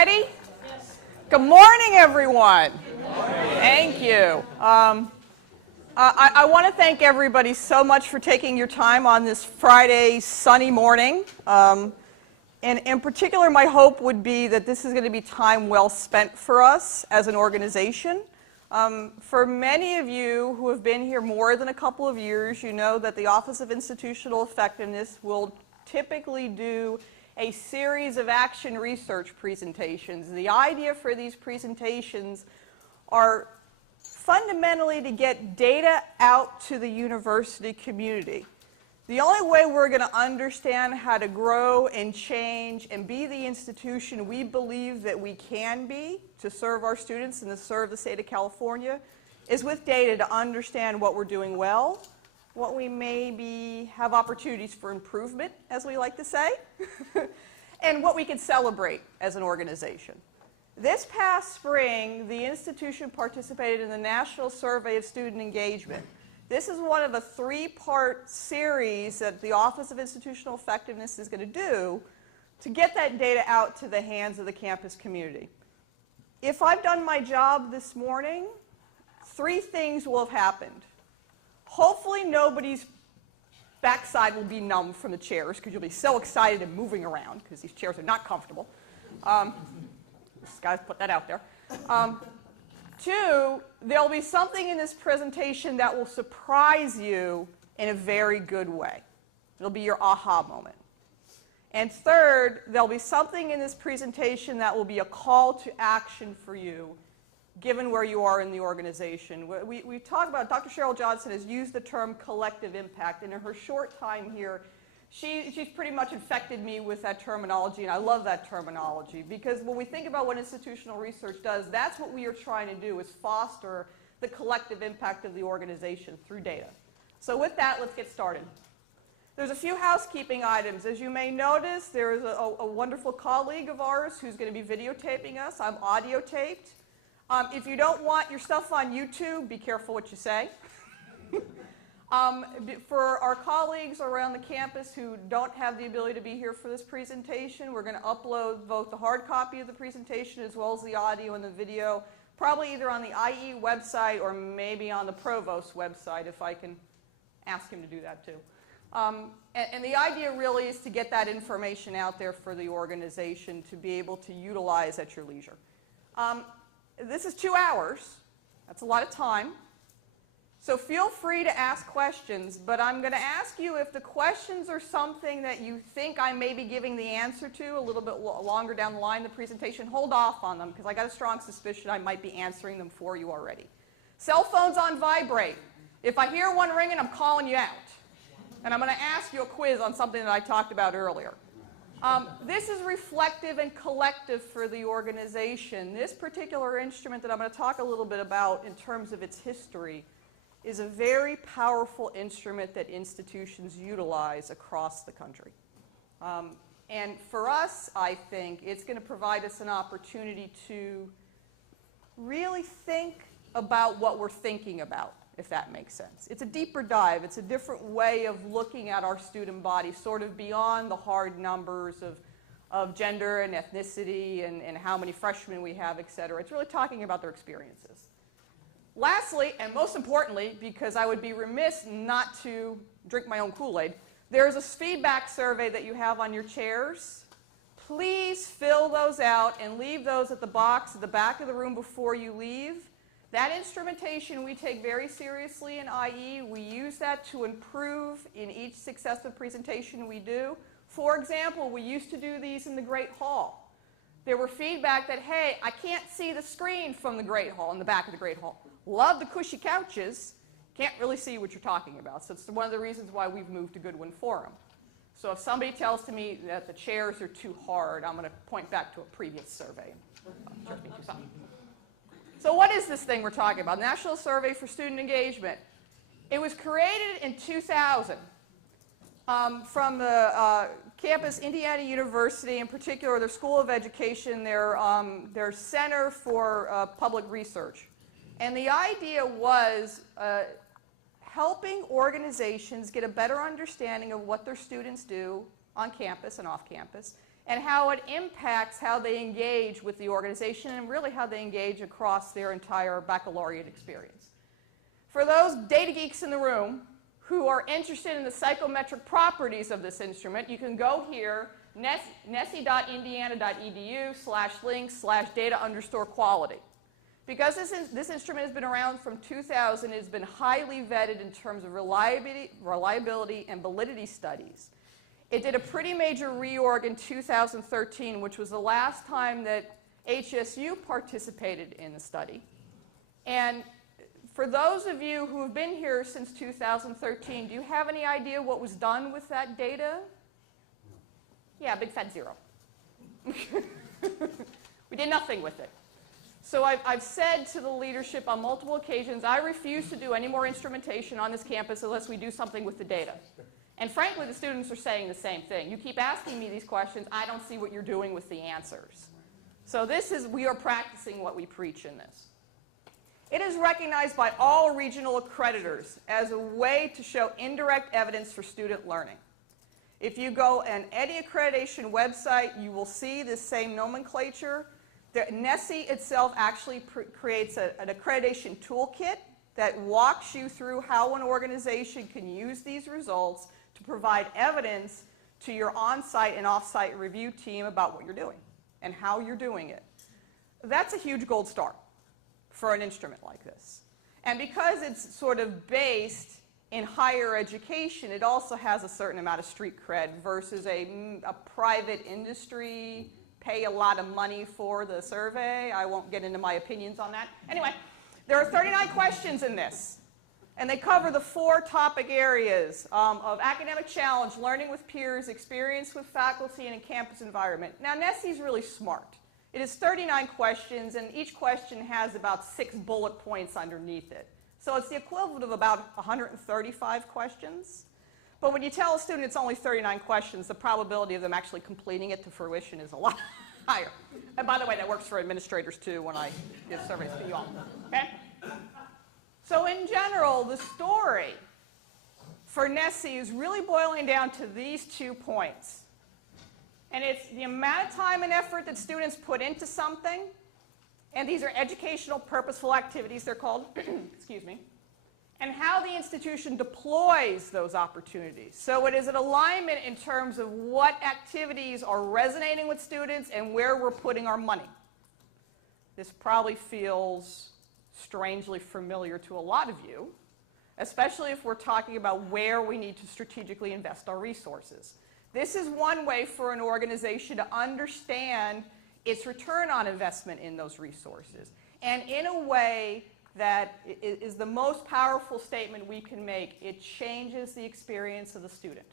ready? Yes. Good morning, everyone. Good morning. Thank you. I want to thank everybody so much for taking your time on this Friday sunny morning. And in particular, my hope would be that this is going to be time well spent for us as an organization. For many of you who have been here more than a couple of years, you know that the Office of Institutional Effectiveness will typically do a series of action research presentations. The idea for these presentations are fundamentally to get data out to the university community. The only way we're going to understand how to grow and change and be the institution we believe that we can be to serve our students and to serve the state of California is with data to understand what we're doing well, what we maybe have opportunities for improvement, as we like to say, and what we can celebrate as an organization. This past spring, the institution participated in the National Survey of Student Engagement. This is one of a three-part series that the Office of Institutional Effectiveness is going to do to get that data out to the hands of the campus community. If I've done my job this morning, three things will have happened. Hopefully nobody's backside will be numb from the chairs because you'll be so excited and moving around because these chairs are not comfortable. Just got to put that out there. Two, there'll be something in this presentation that will surprise you in a very good way. It'll be your aha moment. And third, there'll be something in this presentation that will be a call to action for you, given where you are in the organization. We talk about, Dr. Cheryl Johnson has used the term collective impact, and in her short time here, she's pretty much infected me with that terminology, and I love that terminology, because when we think about what institutional research does, that's what we are trying to do, is foster the collective impact of the organization through data. So with that, let's get started. There's a few housekeeping items. As you may notice, there is a wonderful colleague of ours who's going to be videotaping us. I'm audio taped. If you don't want your stuff on YouTube, be careful what you say. For our colleagues around the campus who don't have the ability to be here for this presentation, we're going to upload both the hard copy of the presentation as well as the audio and the video, probably either on the IE website or maybe on the Provost website, if I can ask him to do that too. And the idea really is to get that information out there for the organization to be able to utilize at your leisure. This is 2 hours. That's a lot of time. So feel free to ask questions, but I'm going to ask you if the questions are something that you think I may be giving the answer to a little bit longer down the line in the presentation, hold off on them, because I got a strong suspicion I might be answering them for you already. Cell phones on vibrate. If I hear one ringing, I'm calling you out. And I'm going to ask you a quiz on something that I talked about earlier. This is reflective and collective for the organization. This particular instrument that I'm going to talk a little bit about in terms of its history is a very powerful instrument that institutions utilize across the country. And for us, I think, it's going to provide us an opportunity to really think about what we're thinking about, if that makes sense. It's a deeper dive. It's a different way of looking at our student body, sort of beyond the hard numbers of gender and ethnicity and how many freshmen we have, et cetera. It's really talking about their experiences. Lastly, and most importantly, because I would be remiss not to drink my own Kool-Aid, there's a feedback survey that you have on your chairs. Please fill those out and leave those at the box at the back of the room before you leave. That instrumentation we take very seriously in IE. We use that to improve in each successive presentation we do. For example, we used to do these in the Great Hall. There were feedback that, hey, I can't see the screen from the Great Hall, in the back of the Great Hall. Love the cushy couches, can't really see what you're talking about. So it's one of the reasons why we've moved to Goodwin Forum. So if somebody tells me that the chairs are too hard, I'm going to point back to a previous survey. So what is this thing we're talking about? National Survey for Student Engagement. It was created in 2000 from the campus, Indiana University, in particular, their School of Education, their Center for Public Research. And the idea was helping organizations get a better understanding of what their students do on campus and off campus, and how it impacts how they engage with the organization and really how they engage across their entire baccalaureate experience. For those data geeks in the room who are interested in the psychometric properties of this instrument, you can go here, nesse.indiana.edu/links/data_quality. Because this instrument has been around from 2000, it's been highly vetted in terms of reliability and validity studies. It did a pretty major reorg in 2013, which was the last time that HSU participated in the study. And for those of you who have been here since 2013, do you have any idea what was done with that data? Yeah, big fat zero. We did nothing with it. So I've said to the leadership on multiple occasions, I refuse to do any more instrumentation on this campus unless we do something with the data. And frankly, the students are saying the same thing. You keep asking me these questions, I don't see what you're doing with the answers. So we are practicing what we preach in this. It is recognized by all regional accreditors as a way to show indirect evidence for student learning. If you go on any accreditation website, you will see this same nomenclature. NESE itself actually creates an accreditation toolkit that walks you through how an organization can use these results to provide evidence to your on-site and off-site review team about what you're doing and how you're doing it. That's a huge gold star for an instrument like this. And because it's sort of based in higher education, it also has a certain amount of street cred versus a private industry, pay a lot of money for the survey. I won't get into my opinions on that. Anyway, there are 39 questions in this. And they cover the 4 topic areas of academic challenge, learning with peers, experience with faculty, and a campus environment. Now, NESE is really smart. It is 39 questions, and each question has about 6 bullet points underneath it. So it's the equivalent of about 135 questions. But when you tell a student it's only 39 questions, the probability of them actually completing it to fruition is a lot higher. And by the way, that works for administrators too when I give surveys to you all. Okay? So in general, the story for NESE is really boiling down to these 2 points. And it's the amount of time and effort that students put into something, and these are educational purposeful activities, they're called, excuse me, and how the institution deploys those opportunities. So it is an alignment in terms of what activities are resonating with students and where we're putting our money. This probably feels strangely familiar to a lot of you, especially if we're talking about where we need to strategically invest our resources. This is one way for an organization to understand its return on investment in those resources. And in a way that is the most powerful statement we can make, it changes the experience of the student.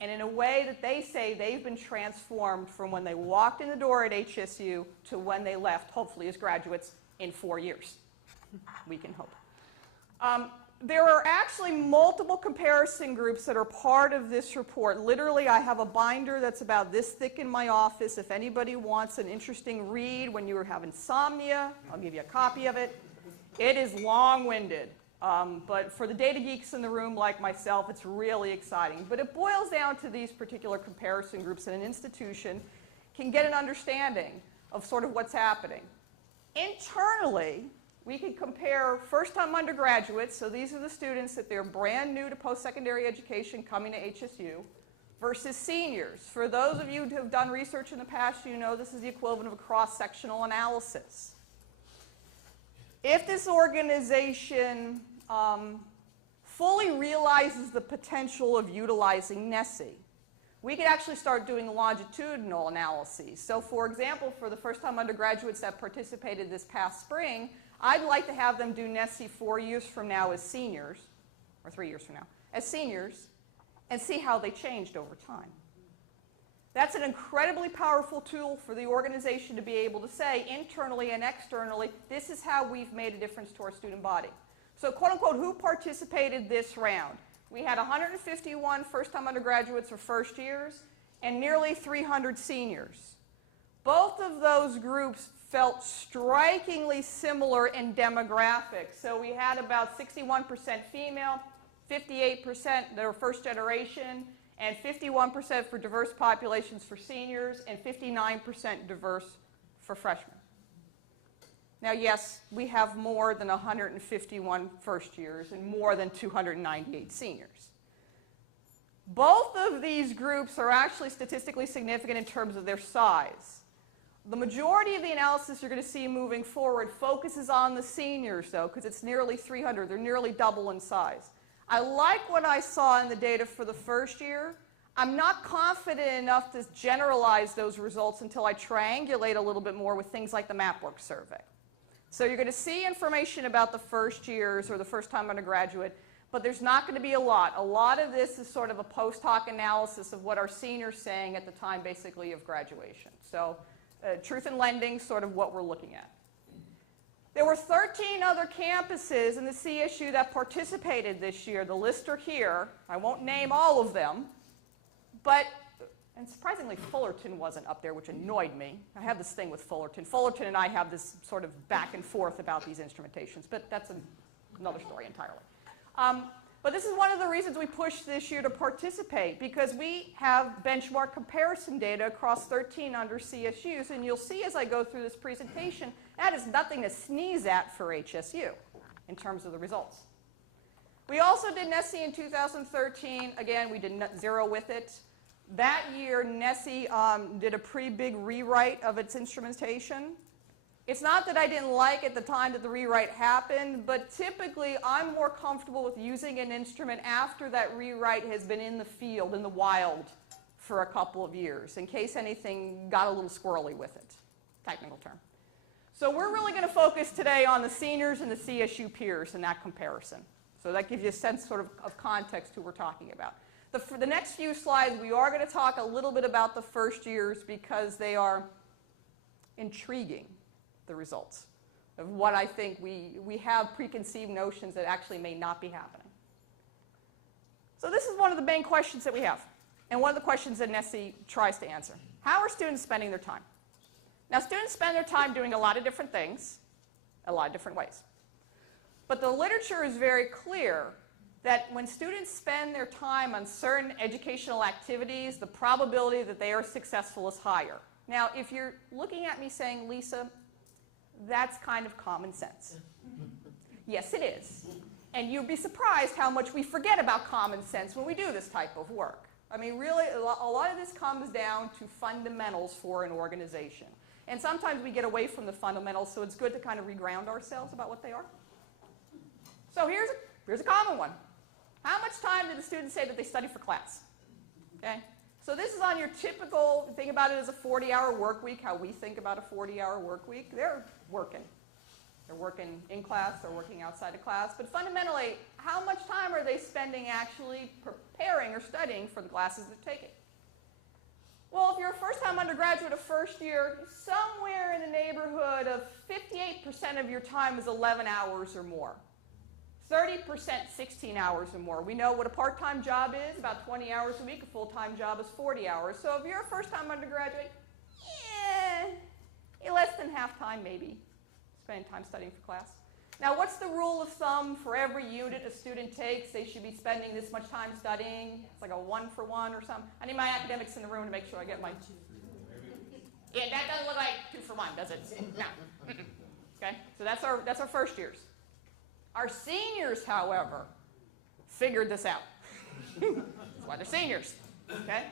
And in a way that they say they've been transformed from when they walked in the door at HSU to when they left, hopefully as graduates, in 4 years. We can hope. There are actually multiple comparison groups that are part of this report. Literally, I have a binder that's about this thick in my office. If anybody wants an interesting read when you have insomnia, I'll give you a copy of it. It is long-winded, but for the data geeks in the room like myself, it's really exciting. But it boils down to these particular comparison groups, and an institution can get an understanding of sort of what's happening. Internally, we can compare first-time undergraduates, so these are the students that they're brand new to post-secondary education coming to HSU, versus seniors. For those of you who have done research in the past, you know this is the equivalent of a cross-sectional analysis. If this organization fully realizes the potential of utilizing NESE, we could actually start doing longitudinal analyses. So for example, for the first-time undergraduates that participated this past spring, I'd like to have them do NESE 4 years from now as seniors, or 3 years from now, as seniors, and see how they changed over time. That's an incredibly powerful tool for the organization to be able to say internally and externally, this is how we've made a difference to our student body. So quote unquote, who participated this round? We had 151 first-time undergraduates or first years and nearly 300 seniors. Both of those groups felt strikingly similar in demographics. So we had about 61% female, 58% that were first generation, and 51% for diverse populations for seniors, and 59% diverse for freshmen. Now, yes, we have more than 151 first years and more than 298 seniors. Both of these groups are actually statistically significant in terms of their size. The majority of the analysis you're going to see moving forward focuses on the seniors, though, because it's nearly 300. They're nearly double in size. I like what I saw in the data for the first year. I'm not confident enough to generalize those results until I triangulate a little bit more with things like the MapWorks survey. So you're going to see information about the first years or the first-time undergraduate, but there's not going to be a lot. A lot of this is sort of a post hoc analysis of what our seniors saying at the time, basically, of graduation. So truth in lending, sort of what we're looking at. There were 13 other campuses in the CSU that participated this year. The lists are here. I won't name all of them, but, and surprisingly, Fullerton wasn't up there, which annoyed me. I have this thing with Fullerton. Fullerton and I have this sort of back and forth about these instrumentations, but that's another story entirely. But this is one of the reasons we pushed this year to participate, because we have benchmark comparison data across 13 under CSUs, and you'll see as I go through this presentation, that is nothing to sneeze at for HSU in terms of the results. We also did NESI in 2013. Again, we did zero with it. That year, NESI did a pretty big rewrite of its instrumentation. It's not that I didn't like at the time that the rewrite happened, but typically I'm more comfortable with using an instrument after that rewrite has been in the field, in the wild, for a couple of years, in case anything got a little squirrely with it. Technical term. So we're really going to focus today on the seniors and the CSU peers in that comparison. So that gives you a sense sort of context who we're talking about. For the next few slides, we are going to talk a little bit about the first years because they are intriguing, the results of what I think we have preconceived notions that actually may not be happening. So this is one of the main questions that we have, and one of the questions that NESI tries to answer. How are students spending their time? Now, students spend their time doing a lot of different things, a lot of different ways. But the literature is very clear that when students spend their time on certain educational activities, the probability that they are successful is higher. Now, if you're looking at me saying, Lisa, that's kind of common sense. Yes, it is. And you'd be surprised how much we forget about common sense when we do this type of work. I mean, really, a lot of this comes down to fundamentals for an organization. And sometimes we get away from the fundamentals, so it's good to kind of reground ourselves about what they are. So here's a common one. How much time did the students say that they study for class? Okay? So this is on your typical, think about it as a 40-hour work week, how we think about a 40-hour work week. They're working. They're working in class, they're working outside of class. But fundamentally, how much time are they spending actually preparing or studying for the classes they're taking? Well, if you're a first-time undergraduate of first year, somewhere in the neighborhood of 58% of your time is 11 hours or more. 30%, 16 hours or more. We know what a part-time job is, about 20 hours a week. A full-time job is 40 hours. So if you're a first-time undergraduate, less than half time maybe, spending time studying for class. Now, what's the rule of thumb for every unit a student takes? They should be spending this much time studying. It's like a 1-for-1 or something. I need my academics in the room to make sure I get my 2. Yeah, that doesn't look like 2-for-1, does it? No. Okay, so that's our first years. Our seniors, however, figured this out. That's why they're seniors. Okay?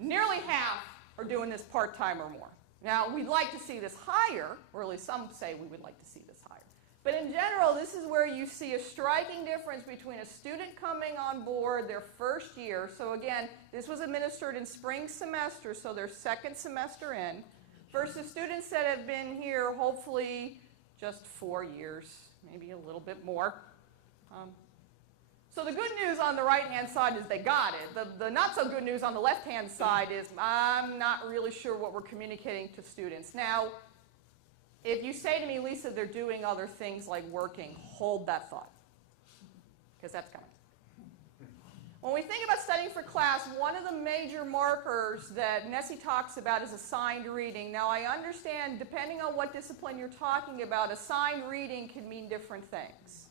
Nearly half are doing this part-time or more. Now, we'd like to see this higher, or at least some say we would like to see this higher. But in general, this is where you see a striking difference between a student coming on board their first year. So again, this was administered in spring semester, so their second semester in, versus students that have been here hopefully just 4 years, maybe a little bit more. So the good news on the right-hand side is they got it. The not-so-good news on the left-hand side is I'm not really sure what we're communicating to students. Now, if you say to me, Lisa, they're doing other things like working, hold that thought, because that's coming. When we think about studying for class, one of the major markers that NESI talks about is assigned reading. Now, I understand, depending on what discipline you're talking about, assigned reading can mean different things.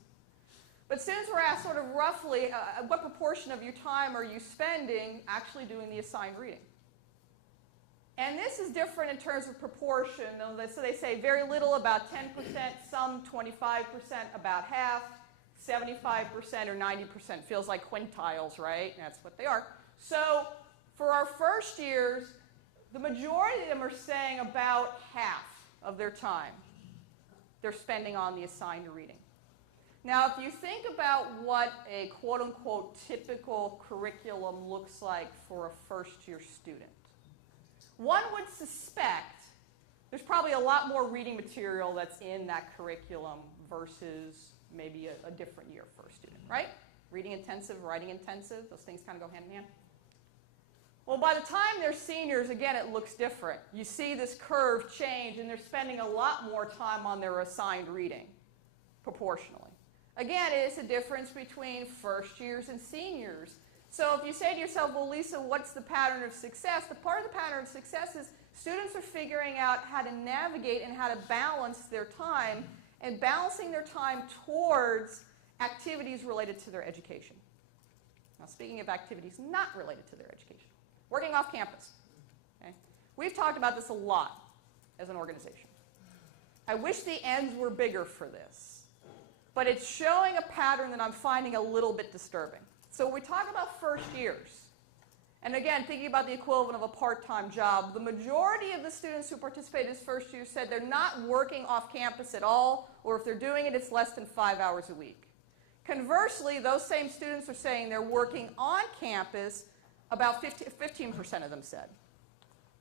But students were asked sort of roughly, what proportion of your time are you spending actually doing the assigned reading? And this is different in terms of proportion. So they say very little, about 10%, some 25%, about half, 75% or 90%. Feels like quintiles, right? That's what they are. So for our first years, the majority of them are saying about half of their time they're spending on the assigned reading. Now, if you think about what a quote-unquote typical curriculum looks like for a first-year student, one would suspect there's probably a lot more reading material that's in that curriculum versus maybe a different year for a student, right? Reading intensive, writing intensive, those things kind of go hand in hand. Well, by the time they're seniors, again, it looks different. You see this curve change, and they're spending a lot more time on their assigned reading, proportionally. Again, it's a difference between first years and seniors. So if you say to yourself, well, Lisa, what's the pattern of success? The part of the pattern of success is students are figuring out how to navigate and how to balance their time, and balancing their time towards activities related to their education. Now, speaking of activities not related to their education, working off campus. Okay? We've talked about this a lot as an organization. I wish the ends were bigger for this, but it's showing a pattern that I'm finding a little bit disturbing. So when we talk about first years, and again, thinking about the equivalent of a part-time job, the majority of the students who participated as first year said they're not working off campus at all, or if they're doing it, it's less than 5 hours a week. Conversely, those same students are saying they're working on campus, about 15% of them said.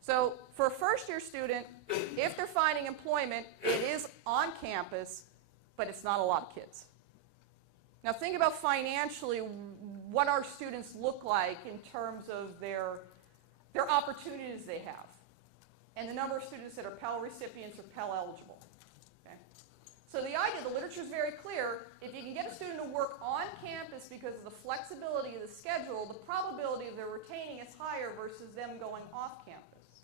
So for a first-year student, if they're finding employment, it is on campus, but it's not a lot of kids. Now think about financially what our students look like in terms of their opportunities they have, and the number of students that are Pell recipients or Pell eligible. Okay? So the idea, the literature is very clear. If you can get a student to work on campus because of the flexibility of the schedule, the probability of their retaining is higher versus them going off campus.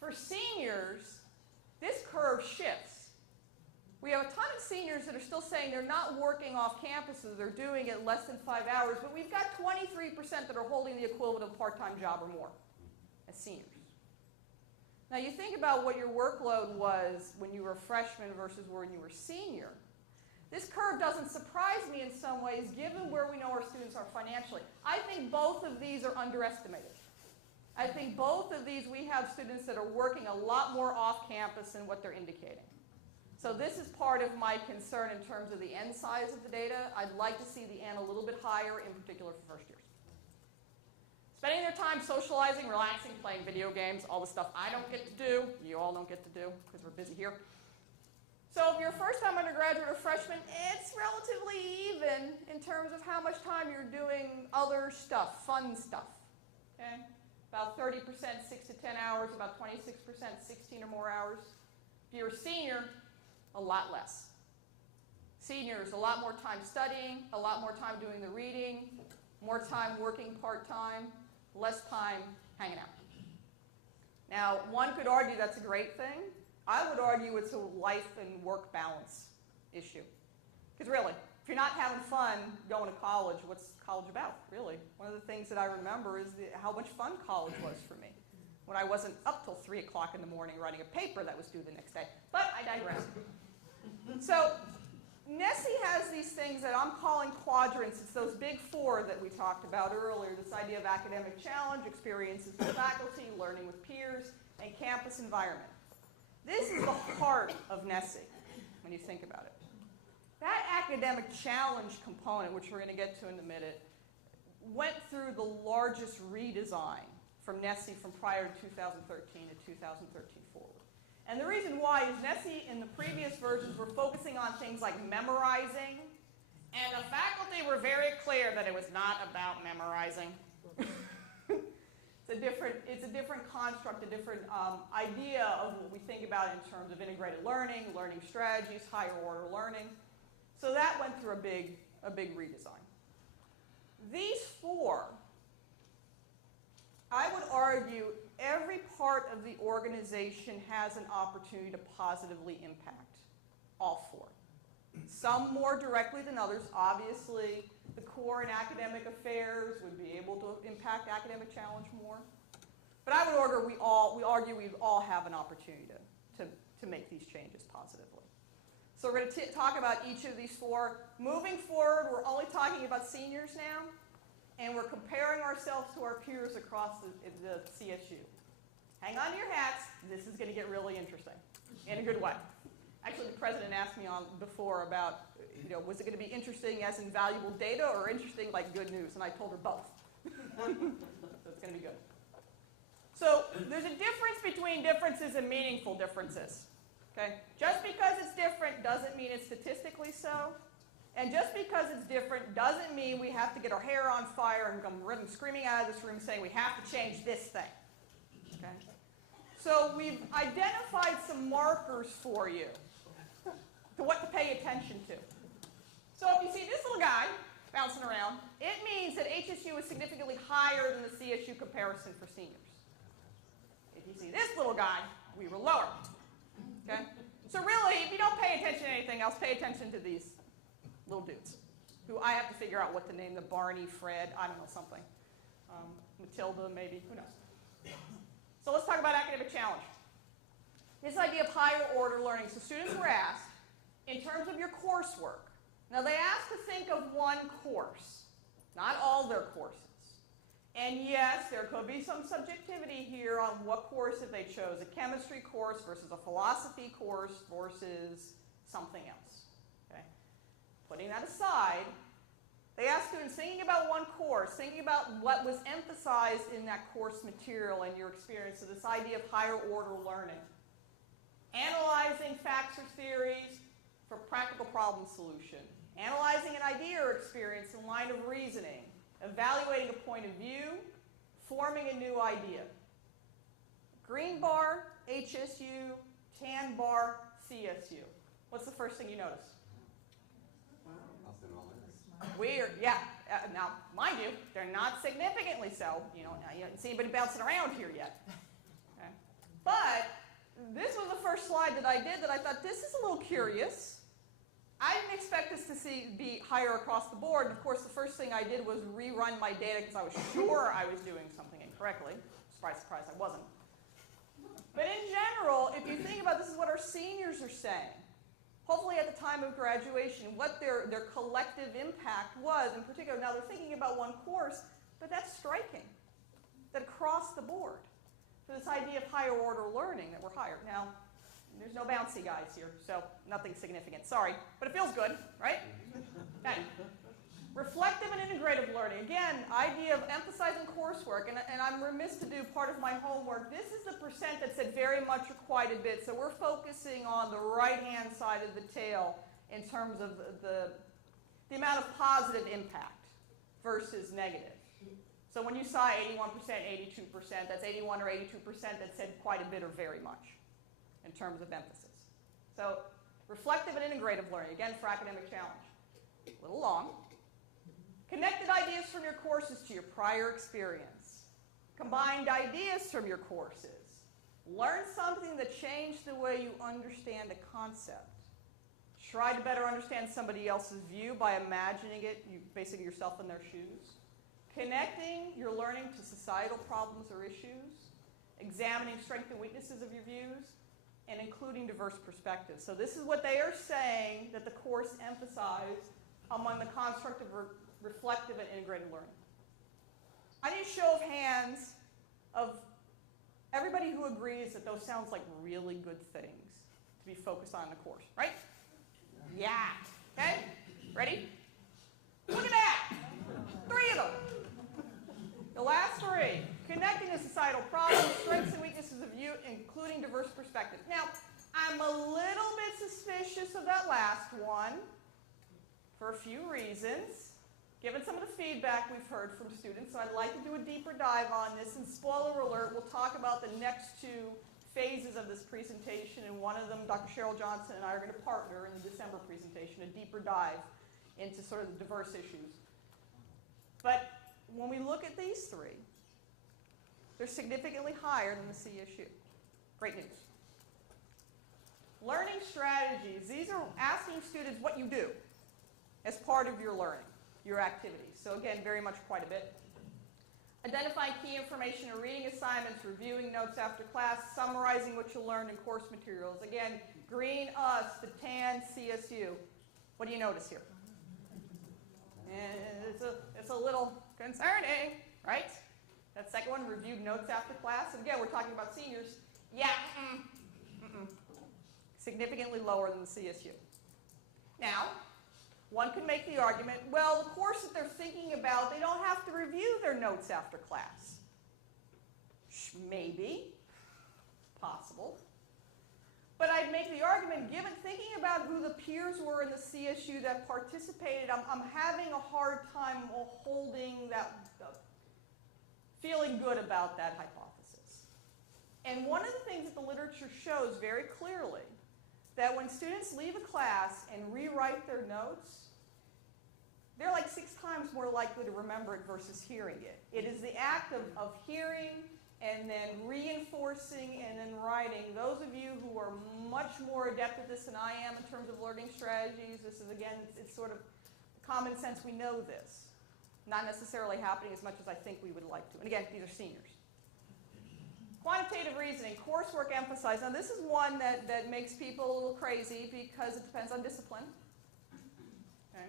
For seniors, this curve shifts. We have a ton of seniors that are still saying they're not working off campus, so they're doing it less than 5 hours, but we've got 23% that are holding the equivalent of a part-time job or more as seniors. Now you think about what your workload was when you were a freshman versus when you were senior. This curve doesn't surprise me in some ways, given where we know our students are financially. I think both of these are underestimated. I think both of these, we have students that are working a lot more off campus than what they're indicating. So this is part of my concern in terms of the N size of the data. I'd like to see the N a little bit higher, in particular for first years. Spending their time socializing, relaxing, playing video games, all the stuff I don't get to do, you all don't get to do because we're busy here. So if you're a first-time undergraduate or freshman, it's relatively even in terms of how much time you're doing other stuff, fun stuff. Okay? About 30%, 6 to 10 hours, about 26%, 16 or more hours. If you're a senior, a lot less. Seniors, a lot more time studying, a lot more time doing the reading, more time working part-time, less time hanging out. Now, one could argue that's a great thing. I would argue it's a life and work balance issue. Because really, if you're not having fun going to college, what's college about, really? One of the things that I remember is how much fun college was for me when I wasn't up till 3 o'clock in the morning writing a paper that was due the next day. But I digress. So NESI has these things that I'm calling quadrants. It's those big four that we talked about earlier, this idea of academic challenge, experiences with faculty, learning with peers, and campus environment. This is the heart of NESI when you think about it. That academic challenge component, which we're going to get to in a minute, went through the largest redesign from NESI from prior to 2013 to 2013 forward. And the reason why is NESI in the previous versions were focusing on things like memorizing, and the faculty were very clear that it was not about memorizing. It's a different construct, a different idea of what we think about in terms of integrated learning, learning strategies, higher order learning. So that went through a big redesign. These four, I would argue every part of the organization has an opportunity to positively impact all four. Some more directly than others. Obviously, the core in academic affairs would be able to impact academic challenge more. But I would argue we all have an opportunity to make these changes positively. So we're going to talk about each of these four. Moving forward, we're only talking about seniors now, and we're comparing ourselves to our peers across the CSU. Hang on to your hats. This is going to get really interesting in a good way. Actually, the president asked me on before about, was it going to be interesting as in valuable data or interesting like good news? And I told her both. So it's going to be good. So there's a difference between differences and meaningful differences. Okay? Just because it's different doesn't mean it's statistically so. And just because it's different doesn't mean we have to get our hair on fire and come running screaming out of this room saying we have to change this thing. Okay? So we've identified some markers for you to what to pay attention to. So if you see this little guy bouncing around, it means that HSU is significantly higher than the CSU comparison for seniors. If you see this little guy, we were lower. Okay? So really, if you don't pay attention to anything else, pay attention to these little dudes, who I have to figure out what to name them. Barney, Fred, I don't know, something. Matilda, maybe, who knows. So let's talk about academic challenge. This idea of higher order learning. So students were asked, in terms of your coursework, now they asked to think of one course, not all their courses. And yes, there could be some subjectivity here on what course if they chose a chemistry course versus a philosophy course versus something else. Okay? Putting that aside, they asked students thinking about one course, thinking about what was emphasized in that course material and your experience, so this idea of higher order learning. Analyzing facts or theories for practical problem solution. Analyzing an idea or experience in line of reasoning. Evaluating a point of view, forming a new idea. Green bar, HSU, tan bar, CSU. What's the first thing you notice? Weird, yeah. Now, mind you, they're not significantly so. You don't see anybody bouncing around here yet. Okay. But this was the first slide that I did that I thought, this is a little curious. I didn't expect this to be higher across the board. And of course, the first thing I did was rerun my data because I was sure I was doing something incorrectly. Surprise, surprise, I wasn't. But in general, if you think about this is what our seniors are saying. Hopefully at the time of graduation, what their collective impact was in particular. Now they're thinking about one course, but that's striking. That across the board, for this idea of higher order learning that we're higher. Now, there's no bouncy guys here, so nothing significant. Sorry, but it feels good, right? Okay. Reflective and integrative learning. Again, idea of emphasizing coursework, and I'm remiss to do part of my homework. This is the percent that said very much or quite a bit, so we're focusing on the right-hand side of the tail in terms of the amount of positive impact versus negative. So when you saw 81%, 82%, that's 81 or 82% that said quite a bit or very much in terms of emphasis. So reflective and integrative learning, again for academic challenge. A little long. Connected ideas from your courses to your prior experience. Combined ideas from your courses. Learn something that changed the way you understand a concept. Try to better understand somebody else's view by imagining it, basically yourself in their shoes. Connecting your learning to societal problems or issues. Examining strengths and weaknesses of your views. And including diverse perspectives. So this is what they are saying that the course emphasized among the construct of reflective and integrated learning. I need a show of hands of everybody who agrees that those sounds like really good things to be focused on in the course, right? Yeah. Okay? Ready? Look at that! 3 of them. The last 3. Connecting to societal problems, strengths and weaknesses of view, including diverse perspectives. Now, I'm a little bit suspicious of that last one for a few reasons. Given some of the feedback we've heard from students, so I'd like to do a deeper dive on this. And spoiler alert, we'll talk about the next 2 phases of this presentation. And one of them, Dr. Cheryl Johnson and I are going to partner in the December presentation, a deeper dive into sort of the diverse issues. But when we look at these 3, they're significantly higher than the CSU. Great news. Learning strategies, these are asking students what you do as part of your learning, your activities. So again, very much quite a bit. Identifying key information in reading assignments, reviewing notes after class, summarizing what you learned in course materials. Again, green us, the tan CSU. What do you notice here? And it's a little concerning, right? That second one, reviewed notes after class. And again, we're talking about seniors. Yeah, significantly lower than the CSU. Now, one can make the argument, well, the course that they're thinking about, they don't have to review their notes after class. Maybe. Possible. But I'd make the argument, given thinking about who the peers were in the CSU that participated, I'm having a hard time holding that, feeling good about that hypothesis. And one of the things that the literature shows very clearly, that when students leave a class and rewrite their notes, they're like 6 times more likely to remember it versus hearing it. It is the act of hearing and then reinforcing and then writing. Those of you who are much more adept at this than I am in terms of learning strategies, this is, again, it's sort of common sense. We know this. Not necessarily happening as much as I think we would like to. And again, these are seniors. Quantitative reasoning, coursework emphasized. Now this is one that makes people a little crazy because it depends on discipline. Okay.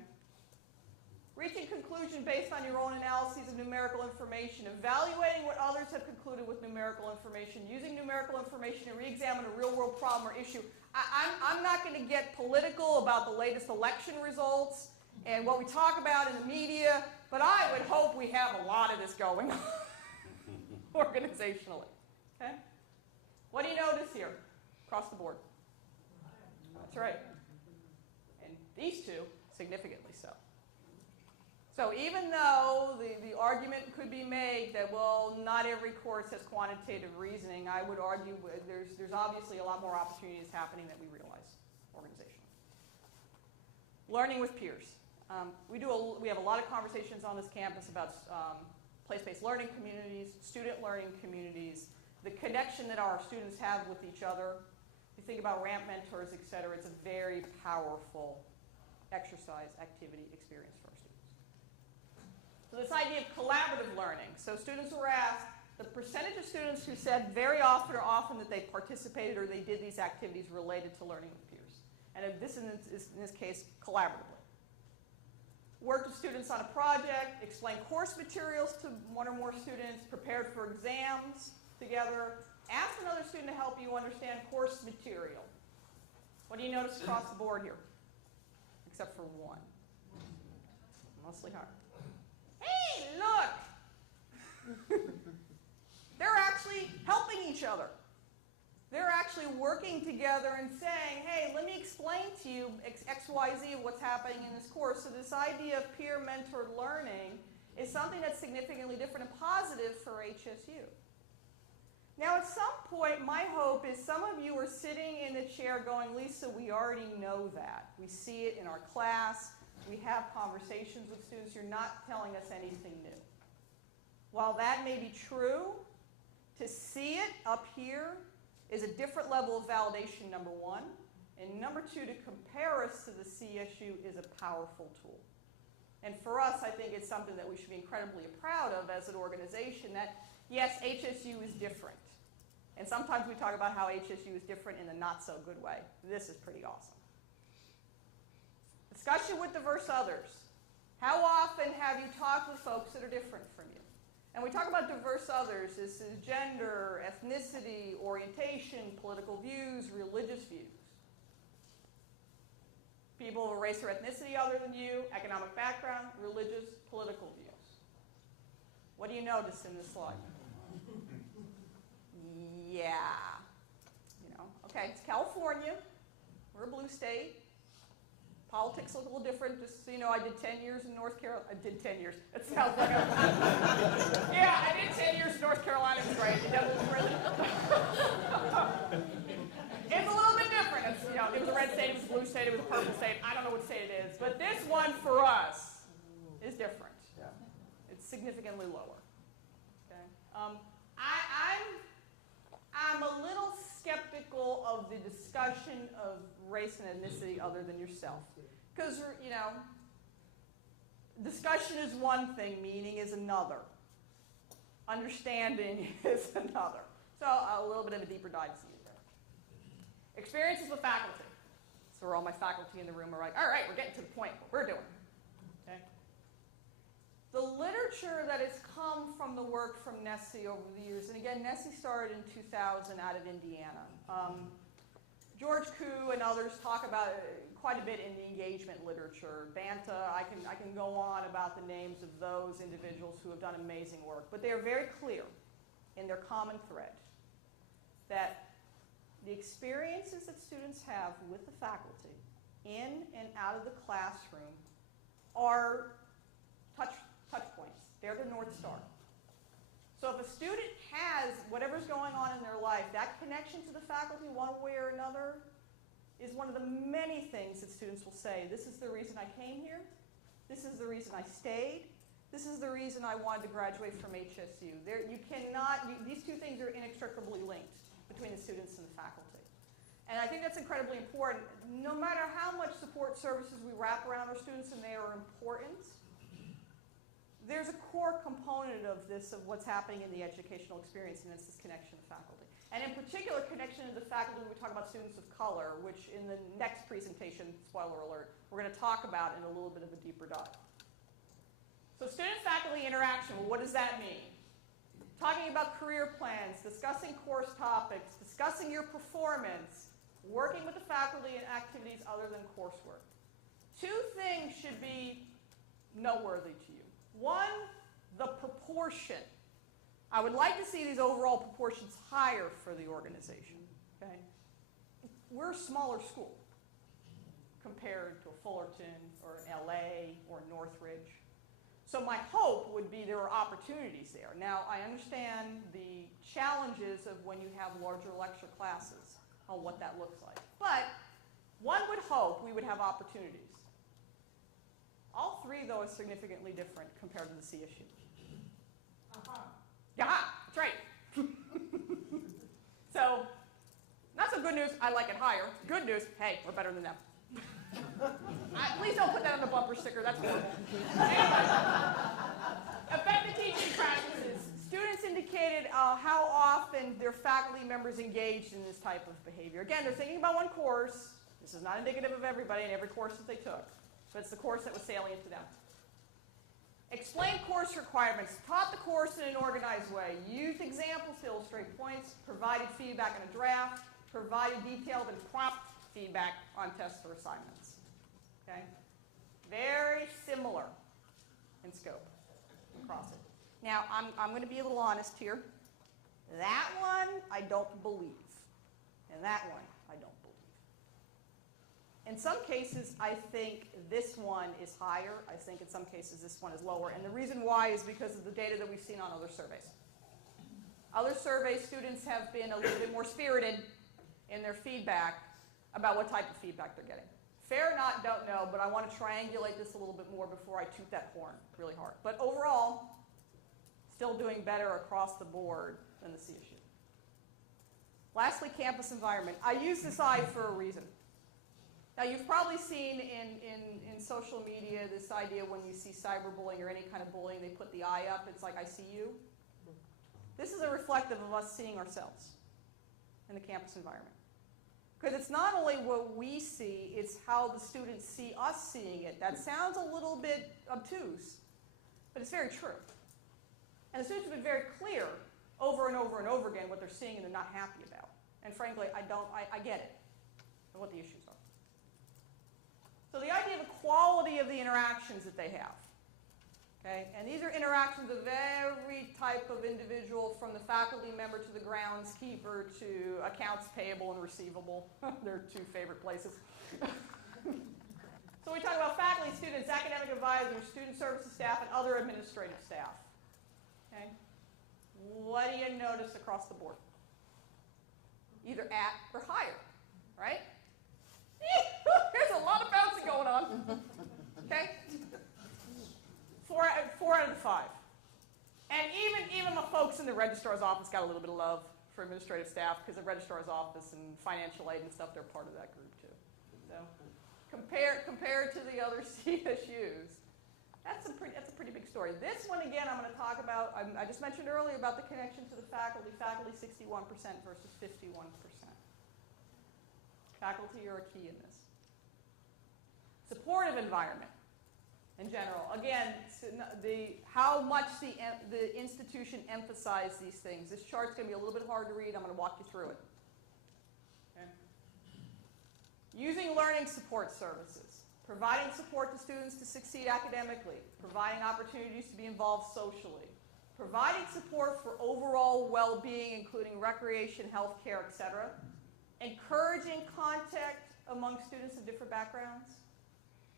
Reaching conclusion based on your own analyses of numerical information, evaluating what others have concluded with numerical information, using numerical information to re-examine a real-world problem or issue. I'm not going to get political about the latest election results and what we talk about in the media, but I would hope we have a lot of this going on organizationally. Okay? What do you notice here across the board? That's right. And these two, significantly so. So even though the argument could be made that, well, not every course has quantitative reasoning, I would argue there's obviously a lot more opportunities happening than we realize organizationally. Learning with peers. We have a lot of conversations on this campus about place-based learning communities, student learning communities, the connection that our students have with each other. If you think about ramp mentors, et cetera, it's a very powerful exercise, activity, experience for our students. So this idea of collaborative learning. So students were asked, the percentage of students who said very often or often that they participated or they did these activities related to learning with peers. And this in this case, collaboratively. Worked with students on a project, explained course materials to one or more students, prepared for exams together, asked another student to help you understand course material. What do you notice across the board here? Except for one. Mostly hard. Hey, look! They're actually helping each other. They're actually working together and saying, hey, let me explain to you X, Y, Z of what's happening in this course. So this idea of peer-mentored learning is something that's significantly different and positive for HSU. Now, at some point, my hope is some of you are sitting in the chair going, Lisa, we already know that. We see it in our class. We have conversations with students. You're not telling us anything new. While that may be true, to see it up here is a different level of validation, number one. And number two, to compare us to the CSU is a powerful tool. And for us, I think it's something that we should be incredibly proud of as an organization that, yes, HSU is different. And sometimes we talk about how HSU is different in a not-so-good way. This is pretty awesome. Discussion with diverse others. How often have you talked with folks that are different from you? And we talk about diverse others. This is gender, ethnicity, orientation, political views, religious views. People of a race or ethnicity other than you, economic background, religious, political views. What do you notice in this slide? Yeah. You know, okay, it's California. We're a blue state. Politics look a little different. Just so you know, I did 10 years in North Carolina. I did 10 years. It sounds like yeah, I did 10 years in North Carolina. It was great. It was really it's a little bit different. It's, you know, it was a red state, it was a blue state, it was a purple state. I don't know what state it is. But this one, for us, is different. Yeah. It's significantly lower. Okay? I'm a little skeptical of of the discussion of race and ethnicity other than yourself. Because, you know, discussion is one thing, meaning is another. Understanding is another. So a little bit of a deeper dive to see there. Experiences with faculty. So all my faculty in the room are like, all right, we're getting to the point, what we're doing. Okay? The literature that has come from the work from Nessie over the years, and again, Nessie started in 2000 out of Indiana. George Koo and others talk about it quite a bit in the engagement literature. Banta, I can go on about the names of those individuals who have done amazing work, but they are very clear in their common thread that the experiences that students have with the faculty in and out of the classroom are touch points. They're the North Star. So if a student has whatever's going on in their life, that connection to the faculty one way or another is one of the many things that students will say, this is the reason I came here, this is the reason I stayed, this is the reason I wanted to graduate from HSU. These two things are inextricably linked between the students and the faculty. And I think that's incredibly important. No matter how much support services we wrap around our students, and they are important, there's a core component of this, of what's happening in the educational experience, and it's this connection to faculty. And in particular, connection to the faculty when we talk about students of color, which in the next presentation, spoiler alert, we're going to talk about in a little bit of a deeper dive. So student-faculty interaction, well, what does that mean? Talking about career plans, discussing course topics, discussing your performance, working with the faculty in activities other than coursework. Two things should be noteworthy to you. One, the proportion. I would like to see these overall proportions higher for the organization. Okay? We're a smaller school compared to a Fullerton or an LA or Northridge. So my hope would be there are opportunities there. Now, I understand the challenges of when you have larger lecture classes on what that looks like. But one would hope we would have opportunities. All three, though, is significantly different compared to the CSU. Aha, that's right. So, not so good news, I like it higher. Good news, hey, we're better than them. Please don't put that on the bumper sticker, that's horrible. Anyway, effective teaching practices. Students indicated how often their faculty members engaged in this type of behavior. Again, they're thinking about one course. This is not indicative of everybody and every course that they took, but it's the course that was salient to them. Explain course requirements. Taught the course in an organized way. Used examples to illustrate points. Provided feedback in a draft. Provided detailed and prompt feedback on tests or assignments. Okay? Very similar in scope across it. Now, I'm going to be a little honest here. That one, I don't believe. And that one, I don't believe. In some cases, I think this one is higher. I think in some cases this one is lower. And the reason why is because of the data that we've seen on other surveys. Other survey students have been a little bit more spirited in their feedback about what type of feedback they're getting. Fair or not, don't know, but I want to triangulate this a little bit more before I toot that horn really hard. But overall, still doing better across the board than the CSU. Lastly, campus environment. I use this I for a reason. Now, you've probably seen in social media this idea when you see cyberbullying or any kind of bullying, they put the I up. It's like, I see you. This is a reflective of us seeing ourselves in the campus environment. Because it's not only what we see, it's how the students see us seeing it. That sounds a little bit obtuse, but it's very true. And the students have been very clear over and over and over again what they're seeing and they're not happy about. And frankly, I get it, and what the issues are. So the idea of the quality of the interactions that they have. Okay? And these are interactions of every type of individual, from the faculty member to the groundskeeper to accounts payable and receivable. They're two favorite places. So we talk about faculty, students, academic advisors, student services staff, and other administrative staff. Okay? What do you notice across the board? Either at or higher, right? There's a lot of bouncing going on. Okay? Four out of the 5. And even the folks in the registrar's office got a little bit of love for administrative staff because the registrar's office and financial aid and stuff, they're part of that group too. So compared to the other CSUs, that's a pretty big story. This one, again, I'm going to talk about, I just mentioned earlier about the connection to the faculty. Faculty 61% versus 51%. Faculty are a key in this. Supportive environment in general. Again, how much the institution emphasized these things. This chart's going to be a little bit hard to read. I'm going to walk you through it. Okay. Using learning support services. Providing support to students to succeed academically. Providing opportunities to be involved socially. Providing support for overall well-being, including recreation, health care, etc. Encouraging contact among students of different backgrounds.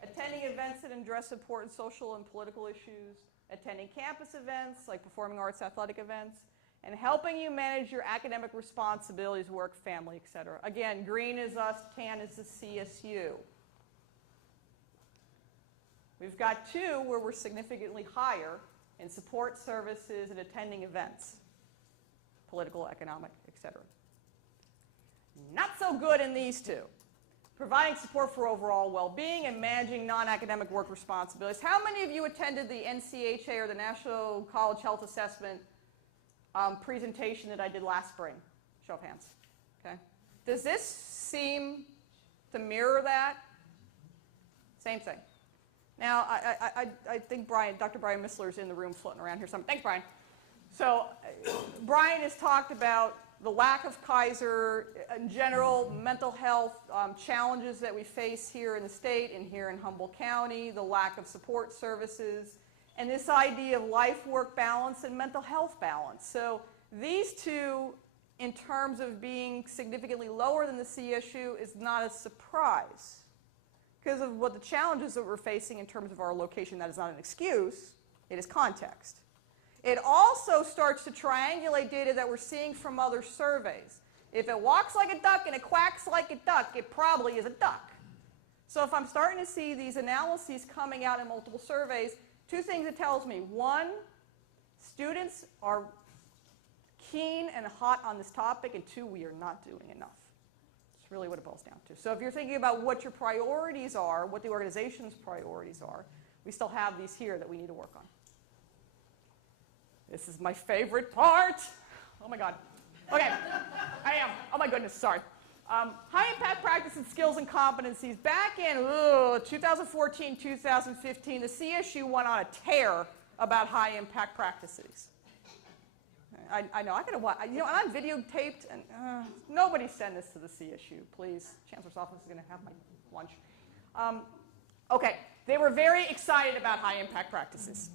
Attending events that address important social and political issues. Attending campus events like performing arts, athletic events. And helping you manage your academic responsibilities, work, family, etc. Again, green is us, tan is the CSU. We've got two where we're significantly higher in support services and attending events, political, economic, etc. Not so good in these two. Providing support for overall well-being and managing non-academic work responsibilities. How many of you attended the NCHA or the National College Health Assessment presentation that I did last spring? Show of hands. Okay. Does this seem to mirror that? Same thing. Now, I think Dr. Brian Missler is in the room floating around here somewhere. Thanks, Brian. So, Brian has talked about the lack of Kaiser, in general, mental health challenges that we face here in the state and here in Humboldt County, the lack of support services, and this idea of life-work balance and mental health balance. So, these two, in terms of being significantly lower than the CSU, is not a surprise. Because of what the challenges that we're facing in terms of our location, that is not an excuse, it is context. It also starts to triangulate data that we're seeing from other surveys. If it walks like a duck and it quacks like a duck, it probably is a duck. So if I'm starting to see these analyses coming out in multiple surveys, two things it tells me. One, students are keen and hot on this topic, and two, we are not doing enough. That's really what it boils down to. So if you're thinking about what your priorities are, what the organization's priorities are, we still have these here that we need to work on. This is my favorite part. Oh my God. Okay, I am. Oh my goodness, sorry. High impact practice and skills and competencies. Back in 2014, 2015, the CSU went on a tear about high impact practices. I know, I gotta watch, you know, I'm videotaped, and nobody send this to the CSU, please. Chancellor's office is gonna have my lunch. Okay, they were very excited about high impact practices.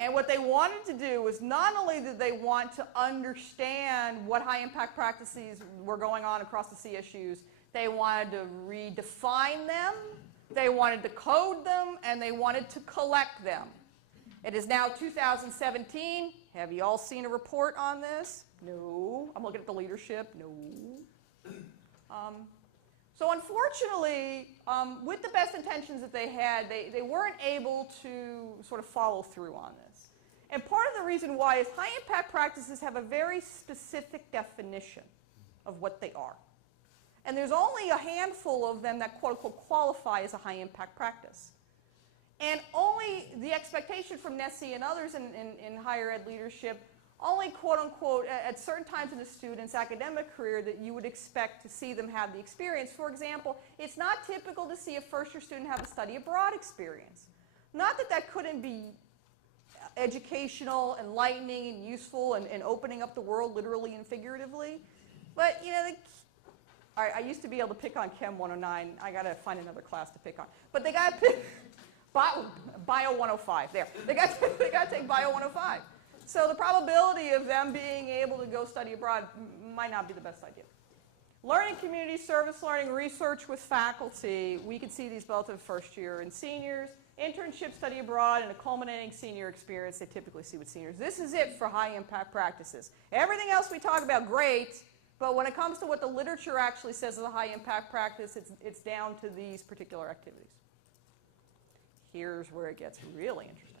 And what they wanted to do was not only did they want to understand what high impact practices were going on across the CSUs, they wanted to redefine them, they wanted to code them, and they wanted to collect them. It is now 2017. Have you all seen a report on this? No. I'm looking at the leadership. No. So unfortunately, with the best intentions that they had, they weren't able to sort of follow through on this. And part of the reason why is high impact practices have a very specific definition of what they are. And there's only a handful of them that quote unquote qualify as a high impact practice. And only the expectation from NESE and others in higher ed leadership, only quote unquote at certain times in the student's academic career that you would expect to see them have the experience. For example, it's not typical to see a first-year student have a study abroad experience. Not that that couldn't be educational, enlightening, and useful, and opening up the world literally and figuratively, but you know, I used to be able to pick on Chem 109. I got to find another class to pick on. But they got to pick Bio 105. There, they got to take Bio 105. So the probability of them being able to go study abroad might not be the best idea. Learning community, service learning, research with faculty. We can see these both in first year and seniors. Internship, study abroad, and a culminating senior experience they typically see with seniors. This is it for high impact practices. Everything else we talk about, great, but when it comes to what the literature actually says is a high impact practice, it's down to these particular activities. Here's where it gets really interesting.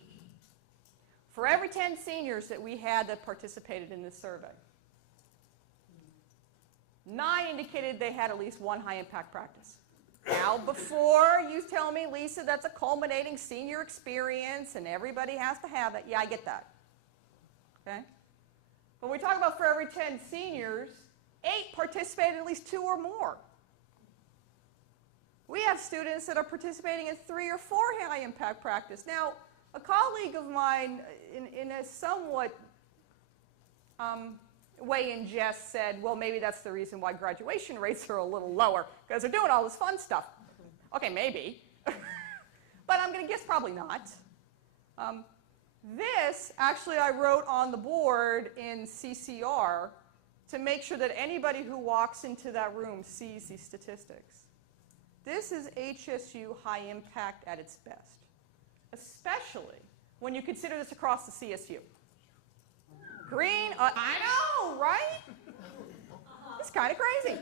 For every 10 seniors that we had that participated in this survey, 9 indicated they had at least one high-impact practice. Now, before you tell me, Lisa, that's a culminating senior experience and everybody has to have it, yeah, I get that. Okay? But when we talk about for every 10 seniors, 8 participated in at least 2 or more. We have students that are participating in 3 or 4 high-impact practice. Now, a colleague of mine, in a somewhat way in jest, said, well, maybe that's the reason why graduation rates are a little lower, because they're doing all this fun stuff. Okay, maybe. But I'm going to guess probably not. This, actually, I wrote on the board in CCR to make sure that anybody who walks into that room sees these statistics. This is HSU high impact at its best, especially when you consider this across the CSU. Green, I know, right? It's kind of crazy.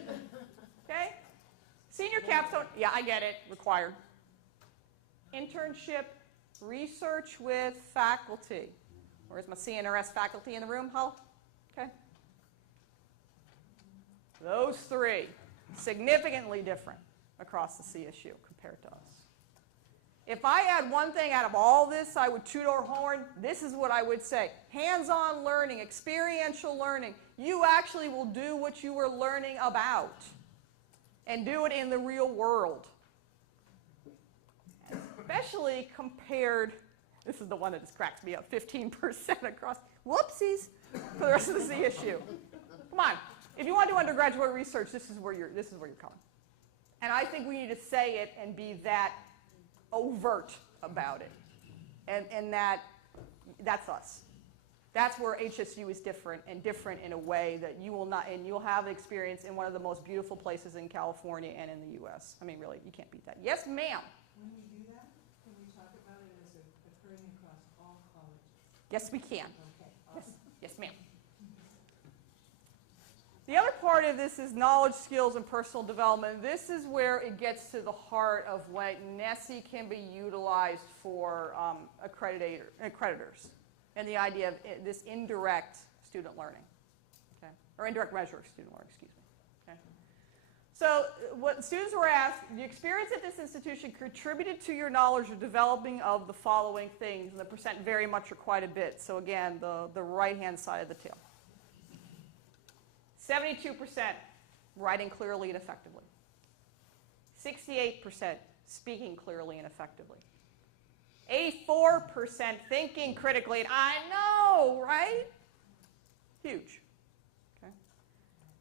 Okay? Senior capstone, yeah, I get it, required. Internship, research with faculty. Where's my CNRS faculty in the room? Huh? Okay. Those 3, significantly different across the CSU compared to us. If I had one thing out of all this, I would toot our horn. This is what I would say. Hands-on learning, experiential learning. You actually will do what you were learning about and do it in the real world. Especially compared, this is the one that just cracks me up, 15% across, whoopsies, for the rest of the CSU. Come on. If you want to do undergraduate research, this is where you're coming. And I think we need to say it and be that overt about it. And that's us. That's where HSU is different, and different in a way that you will not, and you'll have experience in one of the most beautiful places in California and in the US. I mean, really, you can't beat that. Yes, ma'am? When we do that, can we talk about it as occurring across all colleges? Yes, we can. Okay, awesome. Yes, ma'am. The other part of this is knowledge, skills, and personal development. This is where it gets to the heart of what NESI can be utilized for accreditors, and the idea of this indirect student learning, okay? Or indirect measure of student learning, excuse me. Okay? So what students were asked, the experience at this institution contributed to your knowledge or developing of the following things, and the percent vary much or quite a bit. So again, the right-hand side of the tail. 72% writing clearly and effectively. 68% speaking clearly and effectively. 84% thinking critically. And I know, right? Huge. Okay.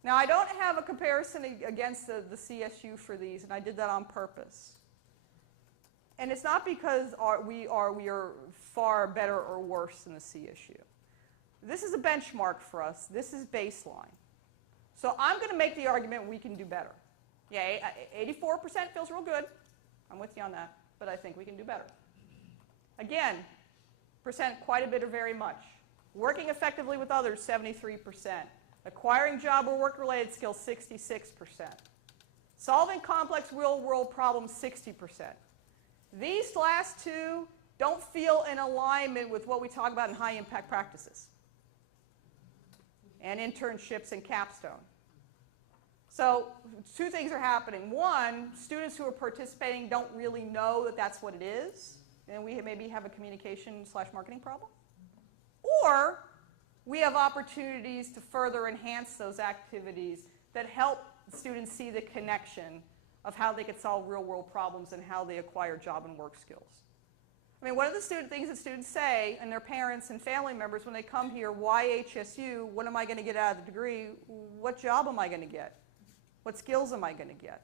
Now, I don't have a comparison against the CSU for these, and I did that on purpose. And it's not because we are far better or worse than the CSU. This is a benchmark for us. This is baseline. So I'm going to make the argument we can do better. Yeah, 84% feels real good. I'm with you on that. But I think we can do better. Again, percent quite a bit or very much. Working effectively with others, 73%. Acquiring job or work-related skills, 66%. Solving complex real-world problems, 60%. These last 2 don't feel in alignment with what we talk about in high-impact practices and internships and capstone. So 2 things are happening. 1, students who are participating don't really know that that's what it is, and we maybe have a communication/marketing problem. Or we have opportunities to further enhance those activities that help students see the connection of how they could solve real-world problems and how they acquire job and work skills. I mean, one of the things that students say, and their parents and family members, when they come here, why HSU? What am I going to get out of the degree? What job am I going to get? What skills am I going to get?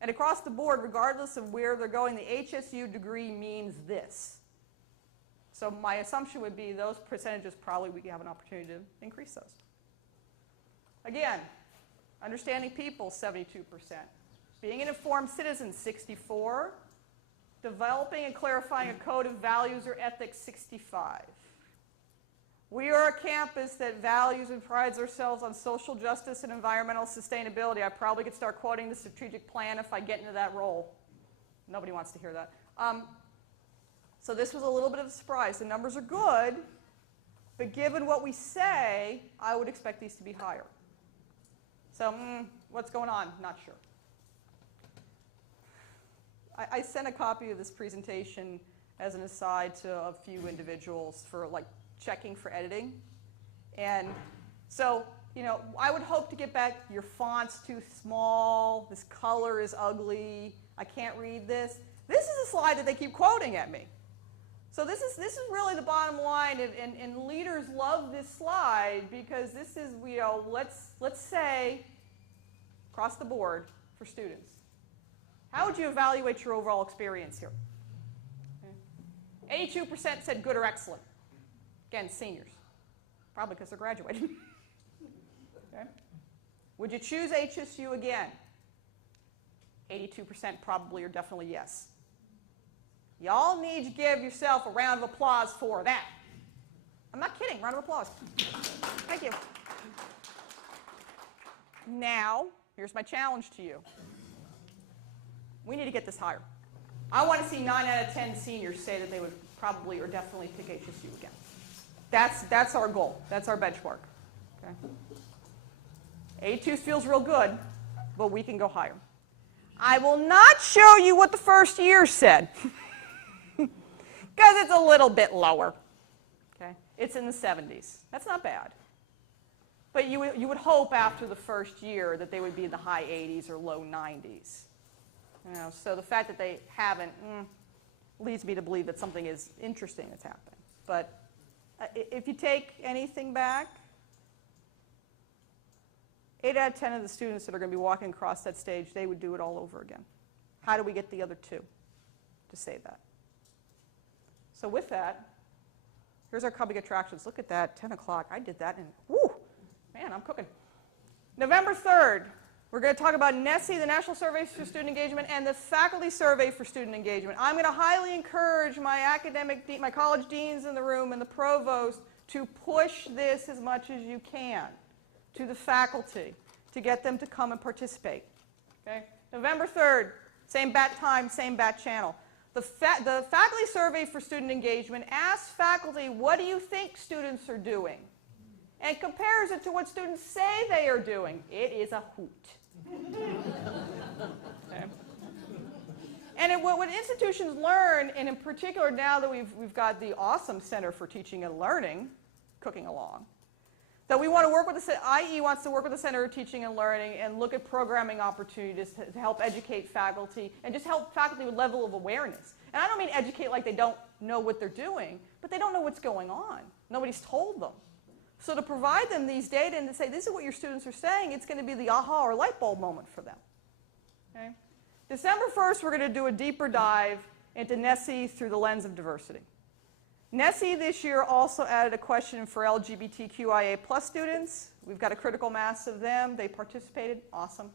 And across the board, regardless of where they're going, the HSU degree means this. So my assumption would be those percentages, probably we have an opportunity to increase those. Again, understanding people, 72%. Being an informed citizen, 64%. Developing and clarifying a code of values or ethics, 65%. We are a campus that values and prides ourselves on social justice and environmental sustainability. I probably could start quoting the strategic plan if I get into that role. Nobody wants to hear that. So this was a little bit of a surprise. The numbers are good, but given what we say, I would expect these to be higher. So What's going on? Not sure. I sent a copy of this presentation as an aside to a few individuals for like checking for editing. And so, you know, I would hope to get back, your font's too small, this color is ugly, I can't read this. This is a slide that they keep quoting at me. So this is really the bottom line, and leaders love this slide because this is, you know, let's say, across the board for students, how would you evaluate your overall experience here? Okay. 82% said good or excellent. Again, seniors, probably because they're graduating. Okay. Would you choose HSU again? 82% probably or definitely yes. Y'all need to give yourself a round of applause for that. I'm not kidding. Round of applause. Thank you. Now, here's my challenge to you. We need to get this higher. I want to see 9 out of 10 seniors say that they would probably or definitely pick HSU again. That's our goal. That's our benchmark. Okay. 82 feels real good, but we can go higher. I will not show you what the first year said. Because it's a little bit lower. Okay? It's in the 70s. That's not bad. But you would hope after the first year that they would be in the high 80s or low 90s. You know, so the fact that they haven't leads me to believe that something is interesting that's happening. But if you take anything back, 8 out of 10 of the students that are going to be walking across that stage, they would do it all over again. How do we get the other 2 to say that? So with that, here's our public attractions. Look at that, 10 o'clock. I did that, and whoo, man, I'm cooking. November 3rd, we're going to talk about NSSE, the National Survey for Student Engagement, and the Faculty Survey for Student Engagement. I'm going to highly encourage my college deans in the room and the provost to push this as much as you can to the faculty to get them to come and participate. Okay? November 3rd, same bat time, same bat channel. The Faculty Survey for Student Engagement asks faculty, what do you think students are doing? And compares it to what students say they are doing. It is a hoot. Okay. And what institutions learn, and in particular now that we've got the awesome Center for Teaching and Learning cooking along, that we want to work with IE wants to work with the Center for Teaching and Learning and look at programming opportunities to help educate faculty and just help faculty with level of awareness. And I don't mean educate like they don't know what they're doing, but they don't know what's going on. Nobody's told them. So to provide them these data and to say, this is what your students are saying, it's going to be the aha or light bulb moment for them. Okay? December 1st, we're going to do a deeper dive into NSSE through the lens of diversity. NSSE this year also added a question for LGBTQIA+ students. We've got a critical mass of them. They participated. Awesome.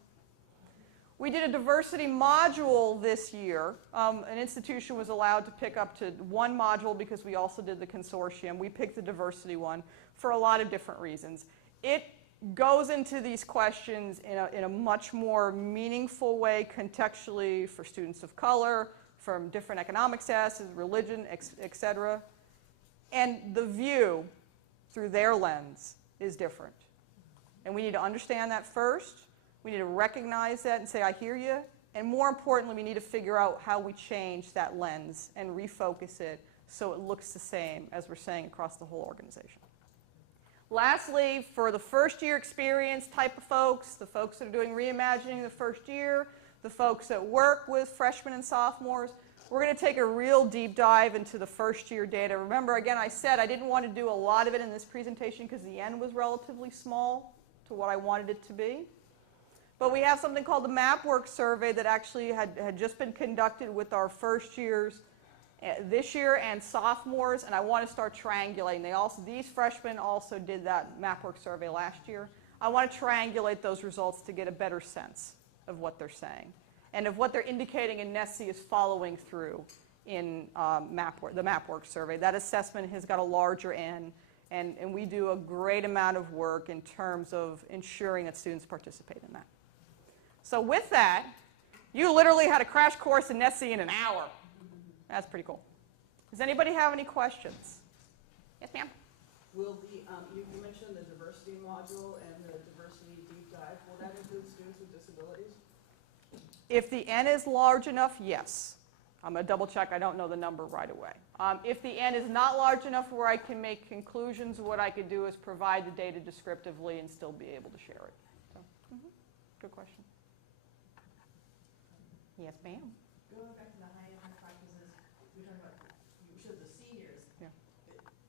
We did a diversity module this year. An institution was allowed to pick up to 1 module because we also did the consortium. We picked the diversity one for a lot of different reasons. It goes into these questions in a much more meaningful way contextually for students of color, from different economic statuses, religion, etc. And the view through their lens is different. And we need to understand that first. We need to recognize that and say, I hear you. And more importantly, we need to figure out how we change that lens and refocus it so it looks the same as we're saying across the whole organization. Lastly, for the first year experience type of folks, the folks that are doing reimagining the first year, the folks that work with freshmen and sophomores, we're going to take a real deep dive into the first year data. Remember, again, I said I didn't want to do a lot of it in this presentation because the N was relatively small to what I wanted it to be. But we have something called the MapWork survey that actually had just been conducted with our first years this year and sophomores, and I want to start triangulating. These freshmen also did that MapWork survey last year. I want to triangulate those results to get a better sense of what they're saying and of what they're indicating in NSSE is following through in the MapWork survey. That assessment has got a larger N, and we do a great amount of work in terms of ensuring that students participate in that. So with that, you literally had a crash course in NSSE in an hour. That's pretty cool. Does anybody have any questions? Yes, ma'am? Will the, you mentioned the diversity module and the diversity deep dive will that include students with disabilities? If the N is large enough, yes. I'm going to double check. I don't know the number right away. If the N is not large enough where I can make conclusions, what I could do is provide the data descriptively and still be able to share it. So, good question. Yes, ma'am. Going back to the high-impact practices, we were talking about, you showed the seniors. Yeah.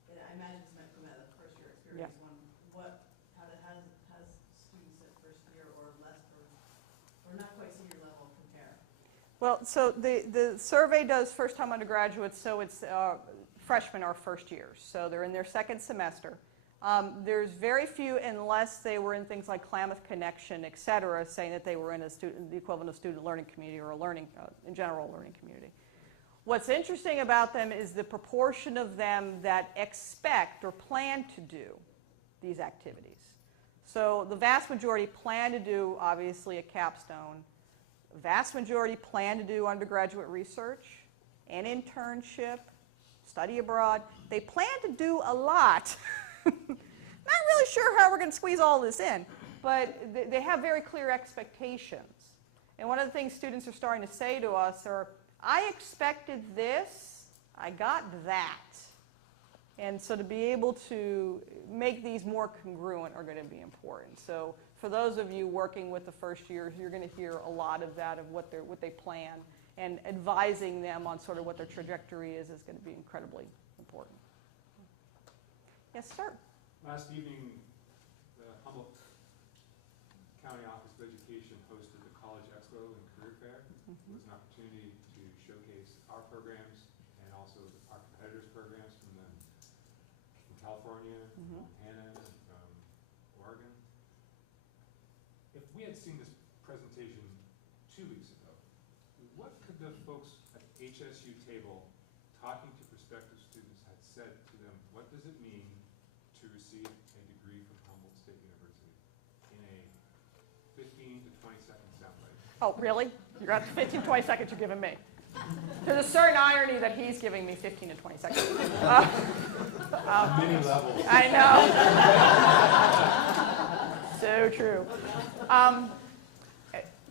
And I imagine this might come out of the first year experience one. Has students at first year or less or not quite senior level compare? Well, so the survey does first-time undergraduates, so it's freshmen are first years. So they're in their second semester. There's very few, unless they were in things like Klamath Connection, et cetera, saying that they were in the equivalent of student learning community or a learning, in general, learning community. What's interesting about them is the proportion of them that expect or plan to do these activities. So the vast majority plan to do, obviously, a capstone. The vast majority plan to do undergraduate research, an internship, study abroad. They plan to do a lot. Not really sure how we're going to squeeze all this in, but they have very clear expectations. And one of the things students are starting to say to us are, I expected this, I got that. And so to be able to make these more congruent are going to be important. So for those of you working with the first years, you're going to hear a lot of that, of what they plan, and advising them on sort of what their trajectory is going to be incredibly important. Yes, sir. Last evening, the Humboldt County Office of Education hosted the College Expo and Career Fair. It was an opportunity to showcase our programs and also our competitors' programs from California, from Montana, from Oregon. If we had seen this presentation 2 weeks ago, what could the folks at HSU table talking to prospective students had said to them? What does it mean to receive a degree from Humboldt State University in a 15 to 20 second soundbite? Oh, really? You're at 15 to 20 seconds you're giving me. There's a certain irony that he's giving me 15 to 20 seconds. Many levels. I know. So true.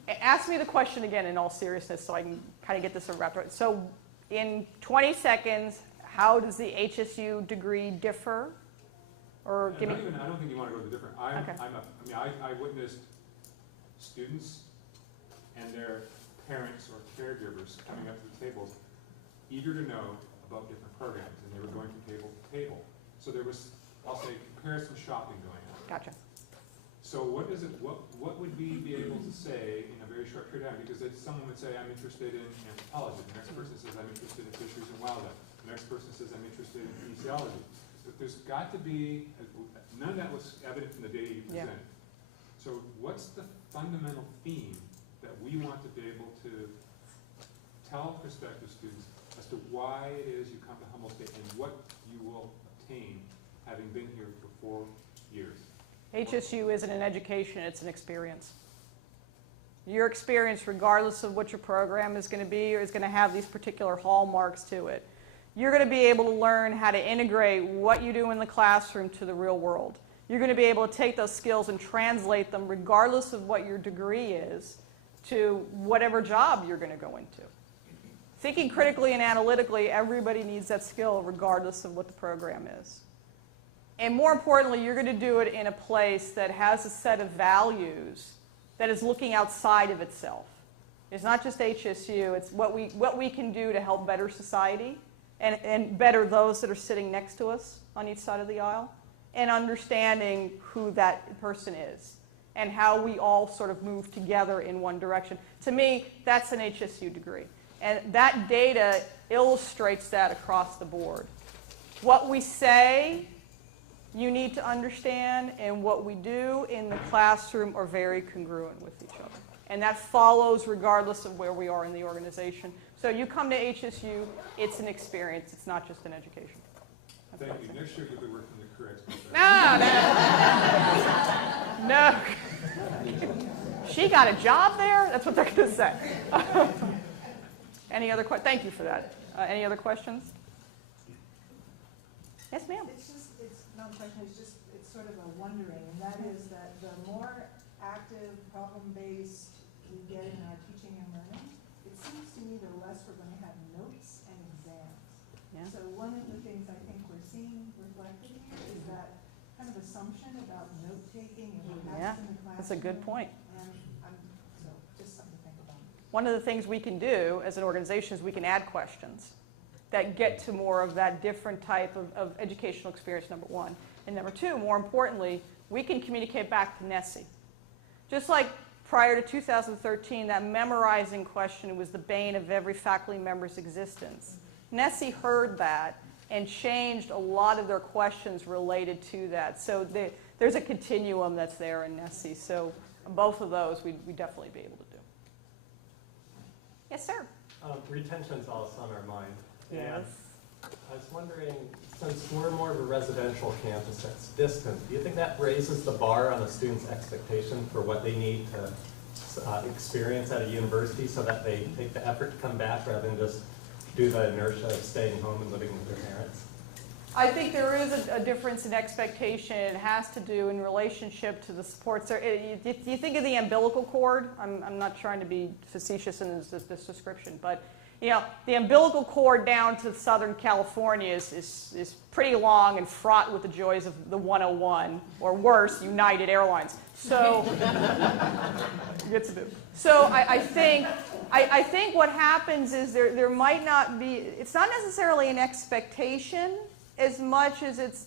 Ask me the question again in all seriousness so I can kind of get this wrapped up. So in 20 seconds, how does the HSU degree differ? Or give me. I don't think you want to go to the different. I witnessed students and their parents or caregivers coming up to the tables eager to know about different programs, and they were going from table to table. So there was, I'll say, comparison shopping going on. Gotcha. So what would we be able to say in a very short period of time? Because someone would say, I'm interested in anthropology. The next person says, I'm interested in fisheries and wildlife. The next person says, I'm interested in kinesiology. But there's got to be, none of that was evident from the data you presented. Yeah. So what's the fundamental theme that we want to be able to tell prospective students as to why it is you come to Humboldt State and what you will obtain having been here for 4 years? HSU isn't an education, it's an experience. Your experience, regardless of what your program is going to be, is going to have these particular hallmarks to it. You're going to be able to learn how to integrate what you do in the classroom to the real world. You're going to be able to take those skills and translate them, regardless of what your degree is, to whatever job you're going to go into. Thinking critically and analytically, everybody needs that skill regardless of what the program is. And more importantly, you're going to do it in a place that has a set of values that is looking outside of itself. It's not just HSU, it's what we can do to help better society and better those that are sitting next to us on each side of the aisle, and understanding who that person is and how we all sort of move together in one direction. To me, that's an HSU degree. And that data illustrates that across the board. What we say, you need to understand, and what we do in the classroom are very congruent with each other. And that follows regardless of where we are in the organization. So you come to HSU, it's an experience. It's not just an education. Thank you. Next year you'll be working the career expert. No. She got a job there? That's what they're going to say. Any other questions? Thank you for that. Any other questions? Yes, ma'am. It's not a question, it's sort of a wondering, and that is that the more active, problem-based we get in our teaching and learning, it seems to me the less we're going to have notes and exams. Yeah. So one of the things I think we're seeing reflected here is that kind of assumption about note-taking and what Yeah, happens in the classroom. that's a good point. And so just something to think about. One of the things we can do as an organization is we can add questions that get to more of that different type of educational experience, number one. And number two, more importantly, we can communicate back to Nessie. Just like prior to 2013, that memorizing question was the bane of every faculty member's existence. Nessie heard that and changed a lot of their questions related to that. So there's a continuum that's there in Nessie. So both of those we'd definitely be able to do. Yes, sir? Retention's also on our mind. Yes. And I was wondering, since we're more of a residential campus that's distant, do you think that raises the bar on a student's expectation for what they need to experience at a university so that they take the effort to come back rather than just do the inertia of staying home and living with their parents? I think there is a difference in expectation. It has to do in relationship to the support. So you think of the umbilical cord. I'm not trying to be facetious in this description, but you know, the umbilical cord down to Southern California is pretty long and fraught with the joys of the 101, or worse, United Airlines. So, I think what happens is there might not be. It's not necessarily an expectation as much as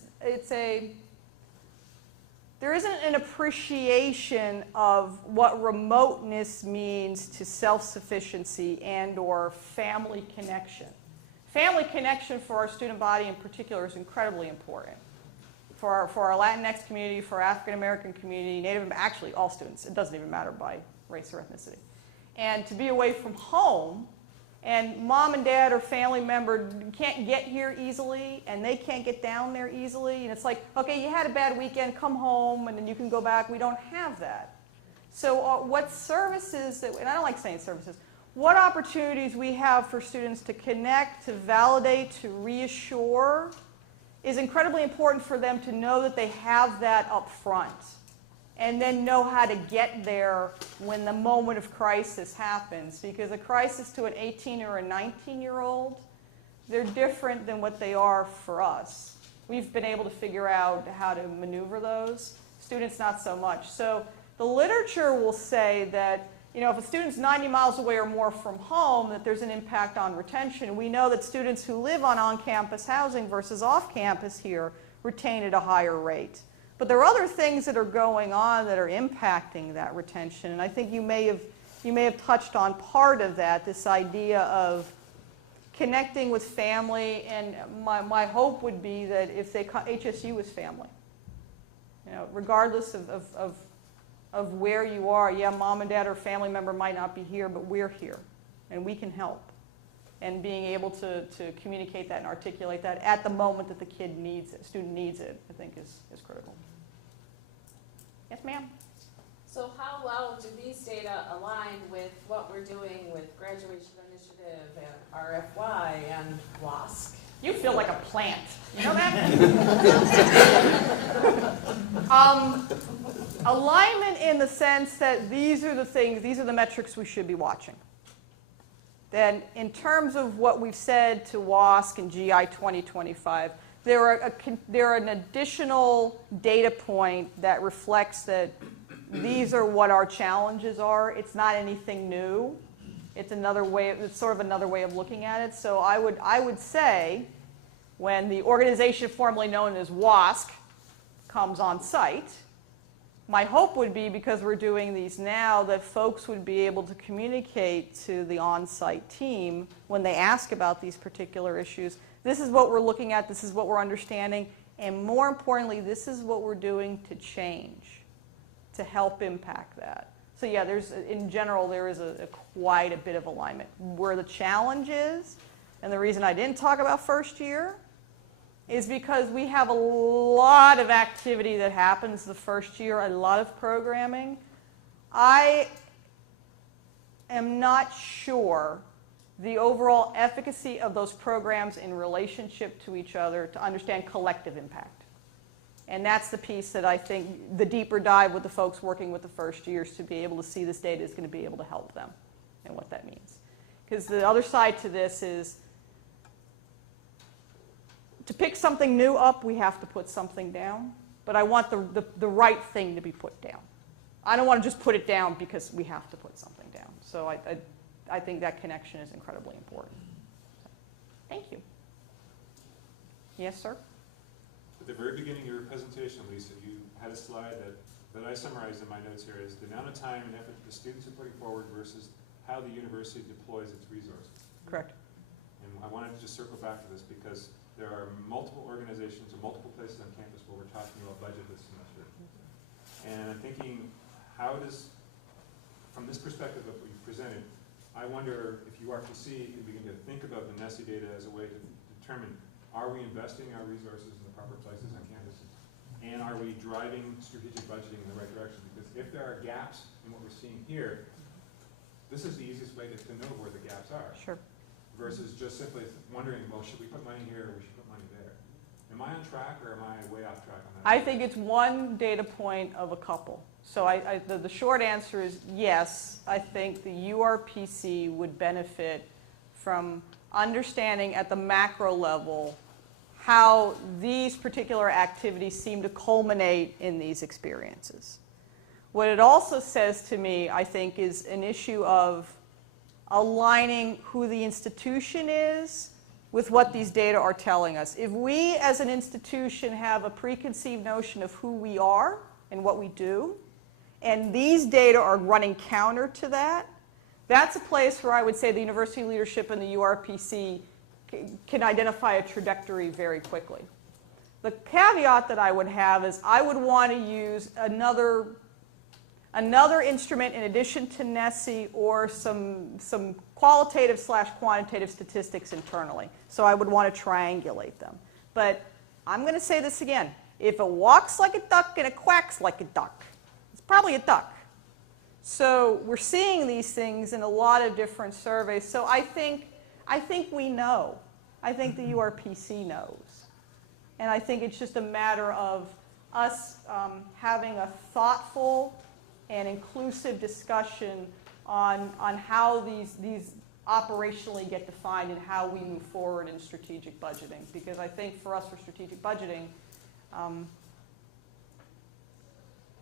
there isn't an appreciation of what remoteness means to self-sufficiency and or family connection. Family connection for our student body in particular is incredibly important. For our Latinx community, for our African American community, Native, actually all students, it doesn't even matter by race or ethnicity. And to be away from home, and mom and dad or family member can't get here easily, and they can't get down there easily, and it's like, okay, you had a bad weekend, come home, and then you can go back. We don't have that. So what services, and I don't like saying services, what opportunities we have for students to connect, to validate, to reassure, is incredibly important for them to know that they have that up front, and then know how to get there when the moment of crisis happens. Because a crisis to an 18 or a 19-year-old, they're different than what they are for us. We've been able to figure out how to maneuver those. Students, not so much. So the literature will say that, you know, if a student's 90 miles away or more from home, that there's an impact on retention. We know that students who live on-campus housing versus off-campus here retain at a higher rate. But there are other things that are going on that are impacting that retention, and I think you may have touched on part of that, this idea of connecting with family, and my hope would be that if HSU is family. You know, regardless of where you are, yeah, mom and dad or family member might not be here, but we're here, and we can help. And being able to communicate that and articulate that at the moment that the kid needs it, student needs it, I think is critical. Yes, ma'am? So how well do these data align with what we're doing with Graduation Initiative and RFY and WASC? You feel like a plant. You know that? Alignment in the sense that these are the metrics we should be watching. Then in terms of what we've said to WASC and GI 2025, they're an additional data point that reflects that these are what our challenges are. It's not anything new. It's another way. It's sort of another way of looking at it. So I would say when the organization formerly known as WASC comes on site, my hope would be, because we're doing these now, that folks would be able to communicate to the on-site team when they ask about these particular issues. This is what we're looking at, this is what we're understanding, and more importantly, this is what we're doing to change, to help impact that. So yeah, in general, there is quite a bit of alignment. Where the challenge is, and the reason I didn't talk about first year, is because we have a lot of activity that happens the first year, a lot of programming. I am not sure the overall efficacy of those programs in relationship to each other to understand collective impact. And that's the piece that I think the deeper dive with the folks working with the first years to be able to see this data is going to be able to help them and what that means. Because the other side to this is to pick something new up, we have to put something down. But I want the right thing to be put down. I don't want to just put it down because we have to put something down. So I think that connection is incredibly important. So, thank you. Yes, sir? At the very beginning of your presentation, Lisa, you had a slide that I summarized in my notes here is the amount of time and effort the students are putting forward versus how the university deploys its resources. Correct. And I wanted to just circle back to this because there are multiple organizations or multiple places on campus where we're talking about budget this semester. And I'm thinking, how does, from this perspective of what you presented, I wonder if URPC can begin to think about the NESI data as a way to determine, are we investing our resources in the proper places on campus? And are we driving strategic budgeting in the right direction? Because if there are gaps in what we're seeing here, this is the easiest way to know where the gaps are. Sure. Versus just simply wondering, well, should we put money here or we should put money there? Am I on track or am I way off track on that? I think it's one data point of a couple. So the short answer is yes, I think the URPC would benefit from understanding at the macro level how these particular activities seem to culminate in these experiences. What it also says to me, I think, is an issue of aligning who the institution is with what these data are telling us. If we as an institution have a preconceived notion of who we are and what we do, and these data are running counter to that, that's a place where I would say the university leadership and the URPC can identify a trajectory very quickly. The caveat that I would have is I would want to use another instrument in addition to NESI or some qualitative / quantitative statistics internally. So I would want to triangulate them. But I'm going to say this again. If it walks like a duck and it quacks like a duck, it's probably a duck. So we're seeing these things in a lot of different surveys. So I think we know. I think the URPC knows. And I think it's just a matter of us having a thoughtful and inclusive discussion on how these operationally get defined and how we move forward in strategic budgeting. Because I think for us, for strategic budgeting,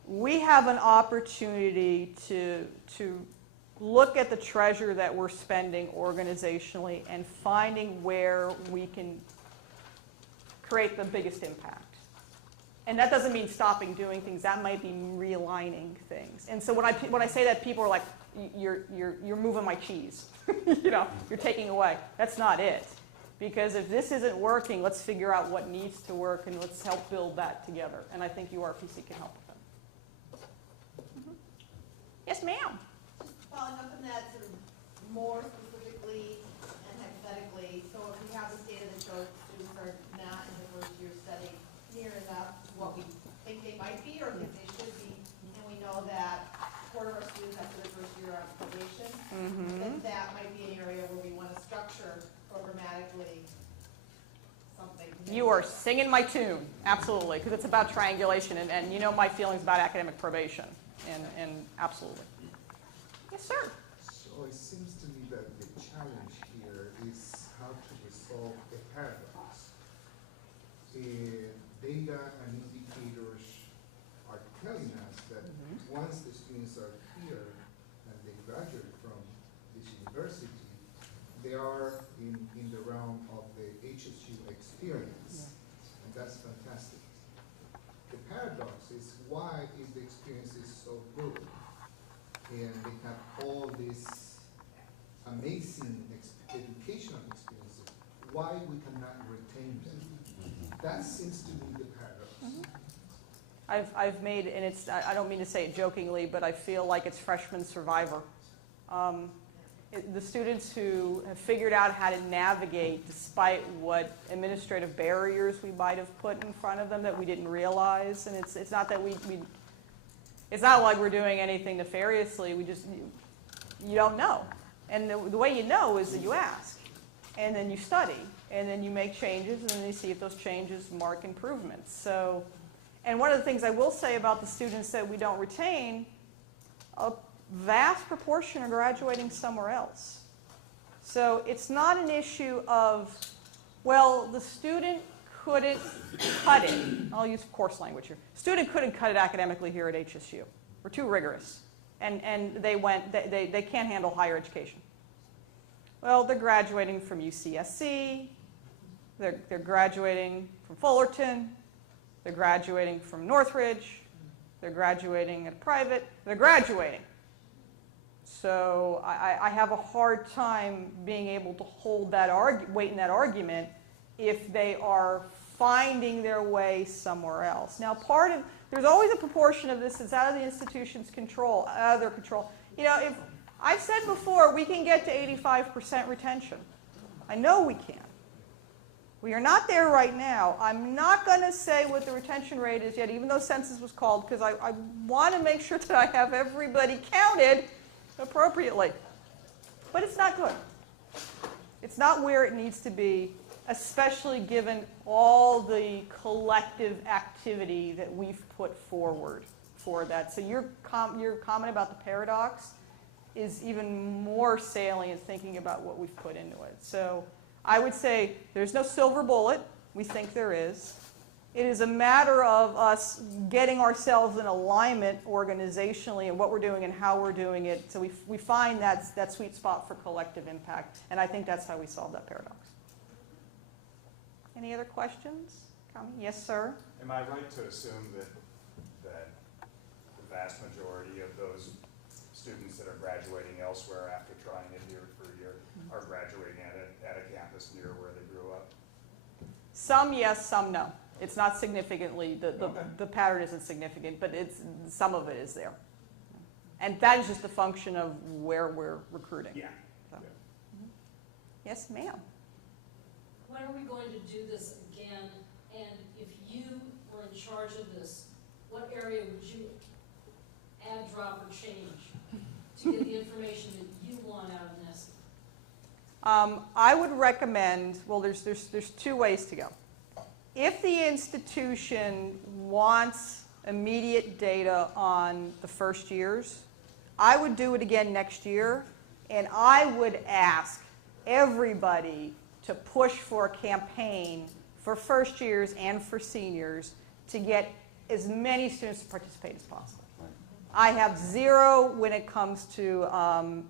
we have an opportunity to look at the treasure that we're spending organizationally and finding where we can create the biggest impact. And that doesn't mean stopping doing things. That might be realigning things. And so when I say that, people are like, you're moving my cheese. You know, you're taking away. That's not it. Because if this isn't working, let's figure out what needs to work and let's help build that together. And I think URPC can help with that. Mm-hmm. Yes, ma'am. Following up on that, sort of more specifically and hypothetically, so if we have this data that shows students are not in the first year studying near enough to what we think they might be or think they should be, and we know that a quarter of our students after the first year are on probation, then that might be an area where we want to structure programmatically something. You are singing my tune, absolutely, because it's about triangulation, and you know my feelings about academic probation, and absolutely. Yes, sir. So it seems to me that the challenge here is how to resolve the paradox. Data and indicators are telling us that once the students are here and they graduate from this university, they are in the realm of the HSU experience, and that's fantastic. The paradox is, why is the experience so good? And they have all these amazing educational experiences. Why we cannot retain them? That seems to be the paradox. I've made, and it's, I don't mean to say it jokingly, but I feel like it's freshman survivor. The students who have figured out how to navigate despite what administrative barriers we might have put in front of them that we didn't realize, and it's not that it's not like we're doing anything nefariously, you don't know. And the way you know is that you ask, and then you study, and then you make changes, and then you see if those changes mark improvements. So, And one of the things I will say about the students that we don't retain, a vast proportion are graduating somewhere else. So it's not an issue of, well, the student couldn't cut it. I'll use course language here. Student couldn't cut it academically here at HSU. We're too rigorous. And they can't handle higher education. Well, they're graduating from UCSC. They're graduating from Fullerton. They're graduating from Northridge. They're graduating at private. They're graduating. So I have a hard time being able to hold that weight in that argument if they are finding their way somewhere else. Now, there's always a proportion of this that's out of the institution's control, out of their control. You know, if I've said before, we can get to 85% retention. I know we can. We are not there right now. I'm not going to say what the retention rate is yet, even though census was called, because I want to make sure that I have everybody counted appropriately. But it's not good. It's not where it needs to be, especially given all the collective activity that we've put forward for that. So your comment about the paradox is even more salient thinking about what we've put into it. So I would say there's no silver bullet. We think there is. It is a matter of us getting ourselves in alignment organizationally and what we're doing and how we're doing it. So we find that sweet spot for collective impact. And I think that's how we solve that paradox. Any other questions? Yes, sir? Am I right to assume that the vast majority of those students that are graduating elsewhere after trying it here for a year are graduating at a campus near where they grew up? Some yes, some no. It's not significantly, the pattern isn't significant, but some of it is there. And that is just a function of where we're recruiting. Yeah. So. Yes, ma'am. When are we going to do this again? And if you were in charge of this, what area would you add, drop, or change to get the information that you want out of this? I would recommend, well, there's two ways to go. If the institution wants immediate data on the first years, I would do it again next year, and I would ask everybody to push for a campaign for first years and for seniors to get as many students to participate as possible. I have zero when it comes to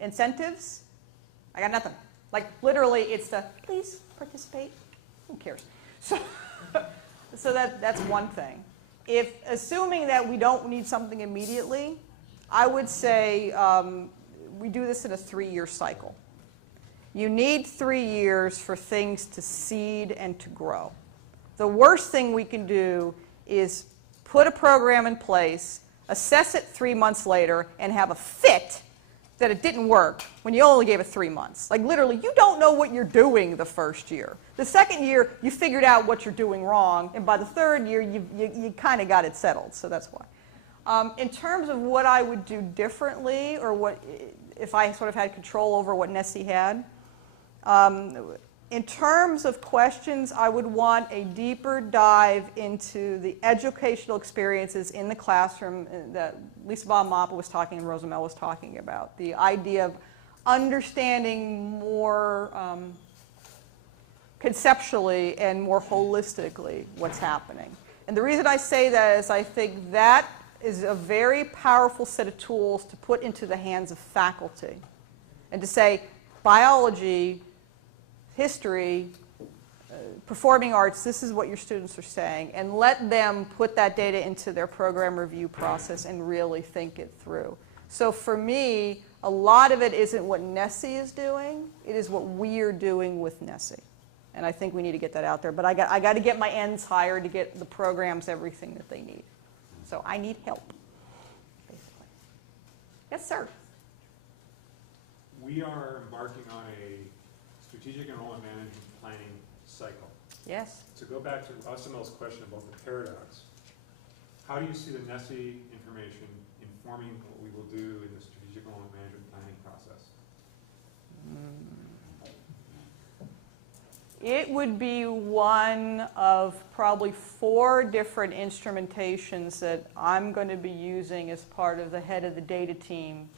incentives. I got nothing. Like literally it's the please participate. Who cares? So that's one thing. Assuming that we don't need something immediately, I would say we do this in a 3-year cycle. You need 3 years for things to seed and to grow. The worst thing we can do is put a program in place, assess it 3 months later, and have a fit that it didn't work when you only gave it 3 months. Like literally, you don't know what you're doing the first year. The second year, you figured out what you're doing wrong, and by the third year, you kind of got it settled, so that's why. In terms of what I would do differently, or what if I sort of had control over what Nessie had, in terms of questions, I would want a deeper dive into the educational experiences in the classroom that Lisa Bob-Mappa was talking and Rosamel was talking about. The idea of understanding more conceptually and more holistically what's happening. And the reason I say that is I think that is a very powerful set of tools to put into the hands of faculty. And to say, biology, history, performing arts, this is what your students are saying, and let them put that data into their program review process and really think it through. So for me, a lot of it isn't what Nessie is doing, it is what we're doing with Nessie. And I think we need to get that out there. But I got to get my ends higher to get the programs everything that they need. So I need help, basically. Yes, sir. We are embarking on a strategic enrollment management planning cycle. Yes. To go back to Rosamel's question about the paradox, how do you see the Nessie information informing what we will do in the strategic enrollment management planning process? It would be one of probably 4 different instrumentations that I'm going to be using as part of the head of the data team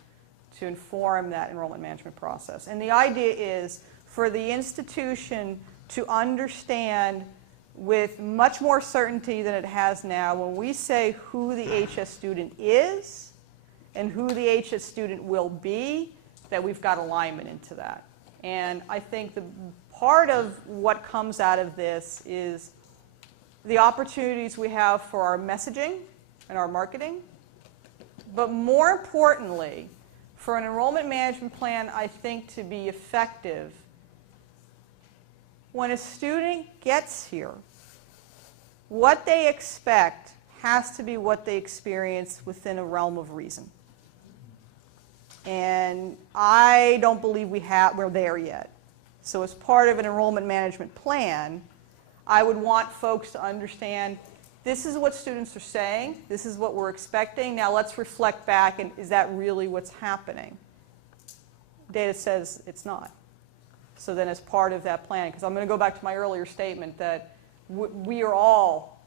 to inform that enrollment management process. And the idea is for the institution to understand with much more certainty than it has now when we say who the HS student is and who the HS student will be, that we've got alignment into that. And I think the part of what comes out of this is the opportunities we have for our messaging and our marketing, but more importantly, for an enrollment management plan, I think, to be effective, when a student gets here, what they expect has to be what they experience within a realm of reason. And I don't believe we're there yet. So as part of an enrollment management plan, I would want folks to understand this is what students are saying, this is what we're expecting, now let's reflect back and is that really what's happening? Data says it's not. So then as part of that plan, because I'm going to go back to my earlier statement that we all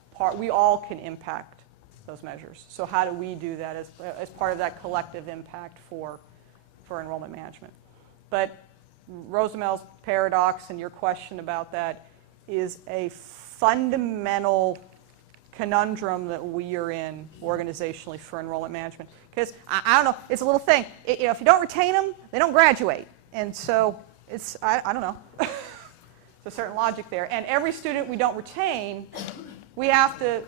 can impact those measures. So how do we do that as part of that collective impact for enrollment management? But Rosamel's paradox and your question about that is a fundamental conundrum that we are in organizationally for enrollment management. Because, I don't know, it's a little thing. If you don't retain them, they don't graduate. And so it's, I don't know. There's a certain logic there. And every student we don't retain, we have to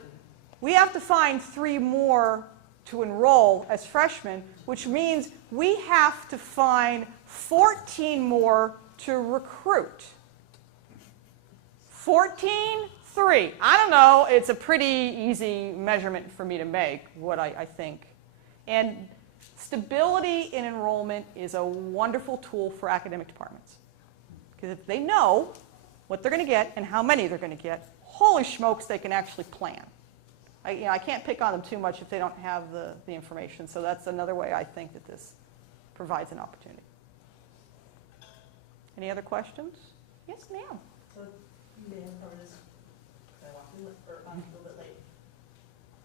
find 3 more to enroll as freshmen, which means we have to find 14 more to recruit. 14, 3. I don't know. It's a pretty easy measurement for me to make, what I think. And stability in enrollment is a wonderful tool for academic departments. Because if they know what they're going to get and how many they're going to get, holy smokes, they can actually plan. I can't pick on them too much if they don't have the information. So that's another way I think that this provides an opportunity. Any other questions? Yes, ma'am. So you may have covered this, I walked in a little bit late.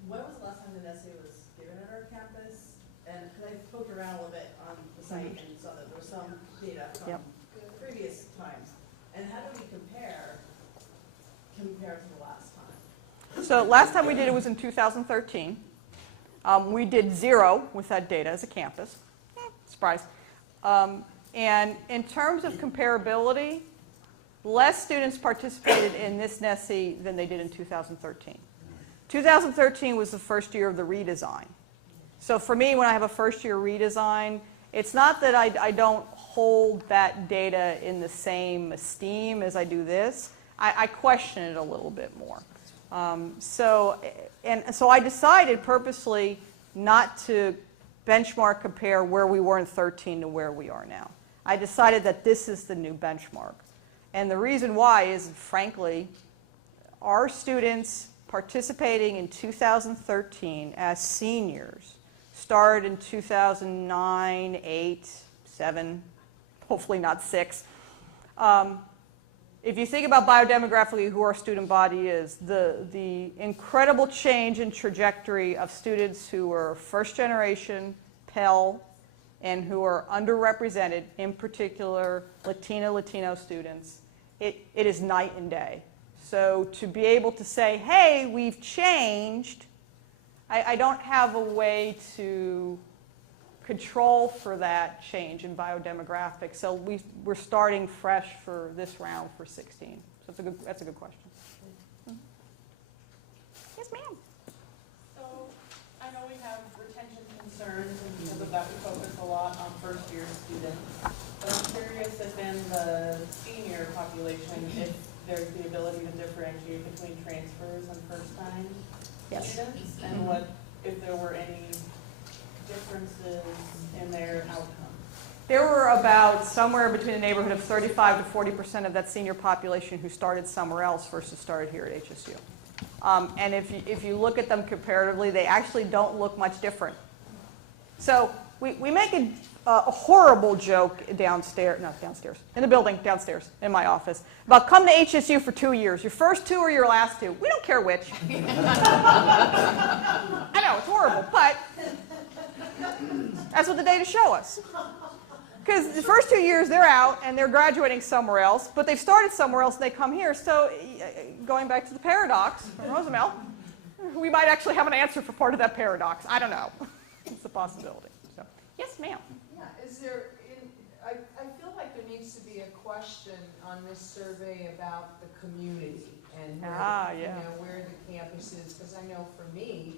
When was the last time the essay was given at our campus? And because I poked around a little bit on the site and saw that there was some data from previous times. And how do we compare to the last time? So last time we did it was in 2013. We did 0 with that data as a campus. Surprise. And in terms of comparability, less students participated in this NESI than they did in 2013. 2013 was the first year of the redesign. So for me, when I have a first year redesign, it's not that I don't hold that data in the same esteem as I do this. I question it a little bit more. So I decided purposely not to benchmark compare where we were in 13 to where we are now. I decided that this is the new benchmark. And the reason why is, frankly, our students participating in 2013 as seniors started in 2009, 8, 7, hopefully not 6. If you think about biodemographically who our student body is, the incredible change in trajectory of students who are first generation, Pell, and who are underrepresented, in particular Latino students, it is night and day. So to be able to say, hey, we've changed, I don't have a way to control for that change in biodemographics. So we're starting fresh for this round for 16. So that's a good question. Yes, ma'am. So I know we have retention concerns, and because of that, we focus a lot on first-year students. But I'm curious if in the senior population, if there's the ability to differentiate between transfers and first-time students, and what if there were any differences in their outcomes. There were about somewhere between the neighborhood of 35 to 40% of that senior population who started somewhere else versus started here at HSU. And if you look at them comparatively, they actually don't look much different. So we make a horrible joke downstairs, not downstairs, in the building downstairs in my office about come to HSU for 2 years. Your first 2 or your last 2. We don't care which. I know, it's horrible, but that's what the data show us. Because the first 2 years they're out and they're graduating somewhere else, but they've started somewhere else and they come here. So going back to the paradox from Roosevelt, we might actually have an answer for part of that paradox. I don't know. It's a possibility. So, yes, ma'am. Yeah, is there, I feel like there needs to be a question on this survey about the community and where, you know, where the campus is, because I know for me,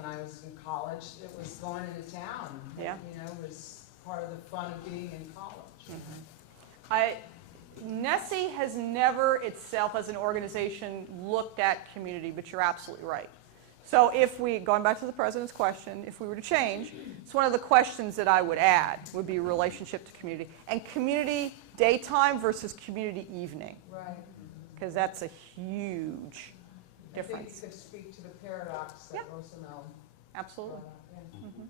when I was in college, it was going into town. Yeah. You know, it was part of the fun of being in college. NESE has never itself as an organization looked at community, but you're absolutely right. So if we, going back to the president's question, if we were to change, it's one of the questions that I would add would be relationship to community. And community daytime versus community evening. Right. Because that's a huge difference. I think you could speak to the paradox that Roosevelt. Absolutely. Yeah. Mm-hmm.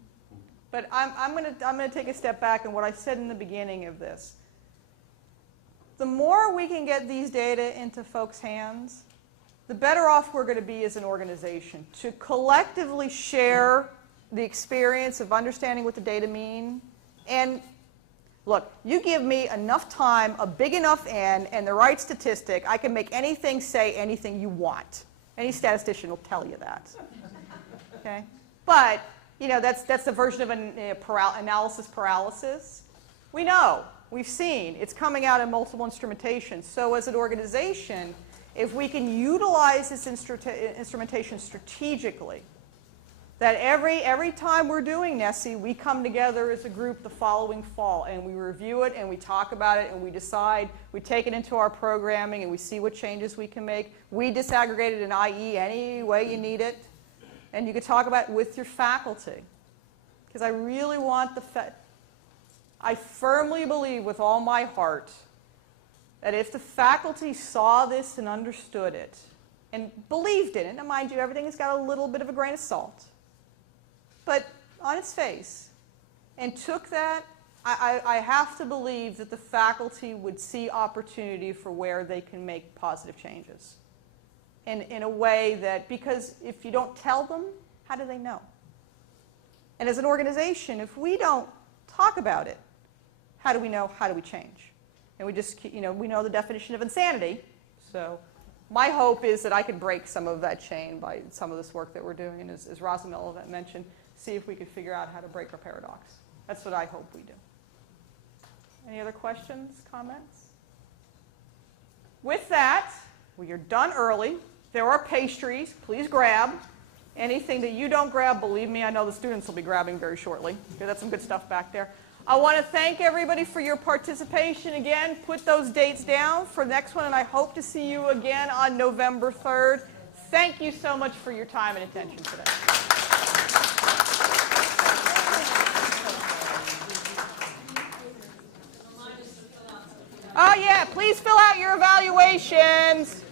But I'm going to take a step back and what I said in the beginning of this. The more we can get these data into folks' hands, the better off we're going to be as an organization to collectively share the experience of understanding what the data mean. And look, you give me enough time, a big enough N, and the right statistic, I can make anything say anything you want. Any statistician will tell you that. Okay? But, you know, that's the version of analysis paralysis. We know, we've seen, it's coming out in multiple instrumentation. So as an organization, if we can utilize this instrumentation strategically, that every time we're doing NESE, we come together as a group the following fall and we review it and we talk about it and we decide, we take it into our programming and we see what changes we can make. We disaggregate it in IE any way you need it. And you can talk about it with your faculty. Because I really want I firmly believe with all my heart that if the faculty saw this and understood it and believed in it, and mind you, everything has got a little bit of a grain of salt, but on its face, and took that, I have to believe that the faculty would see opportunity for where they can make positive changes. In a way that, because if you don't tell them, how do they know? And as an organization, if we don't talk about it, how do we know, how do we change? And we just, you know, we know the definition of insanity. So my hope is that I can break some of that chain by some of this work that we're doing. And as Rosamel mentioned, see if we could figure out how to break our paradox. That's what I hope we do. Any other questions, comments? With that, we are done early. There are pastries. Please grab. Anything that you don't grab, believe me, I know the students will be grabbing very shortly. Okay, that's some good stuff back there. I want to thank everybody for your participation. Again, put those dates down for the next one, and I hope to see you again on November 3rd. Thank you so much for your time and attention today. Oh, yeah, please fill out your evaluations.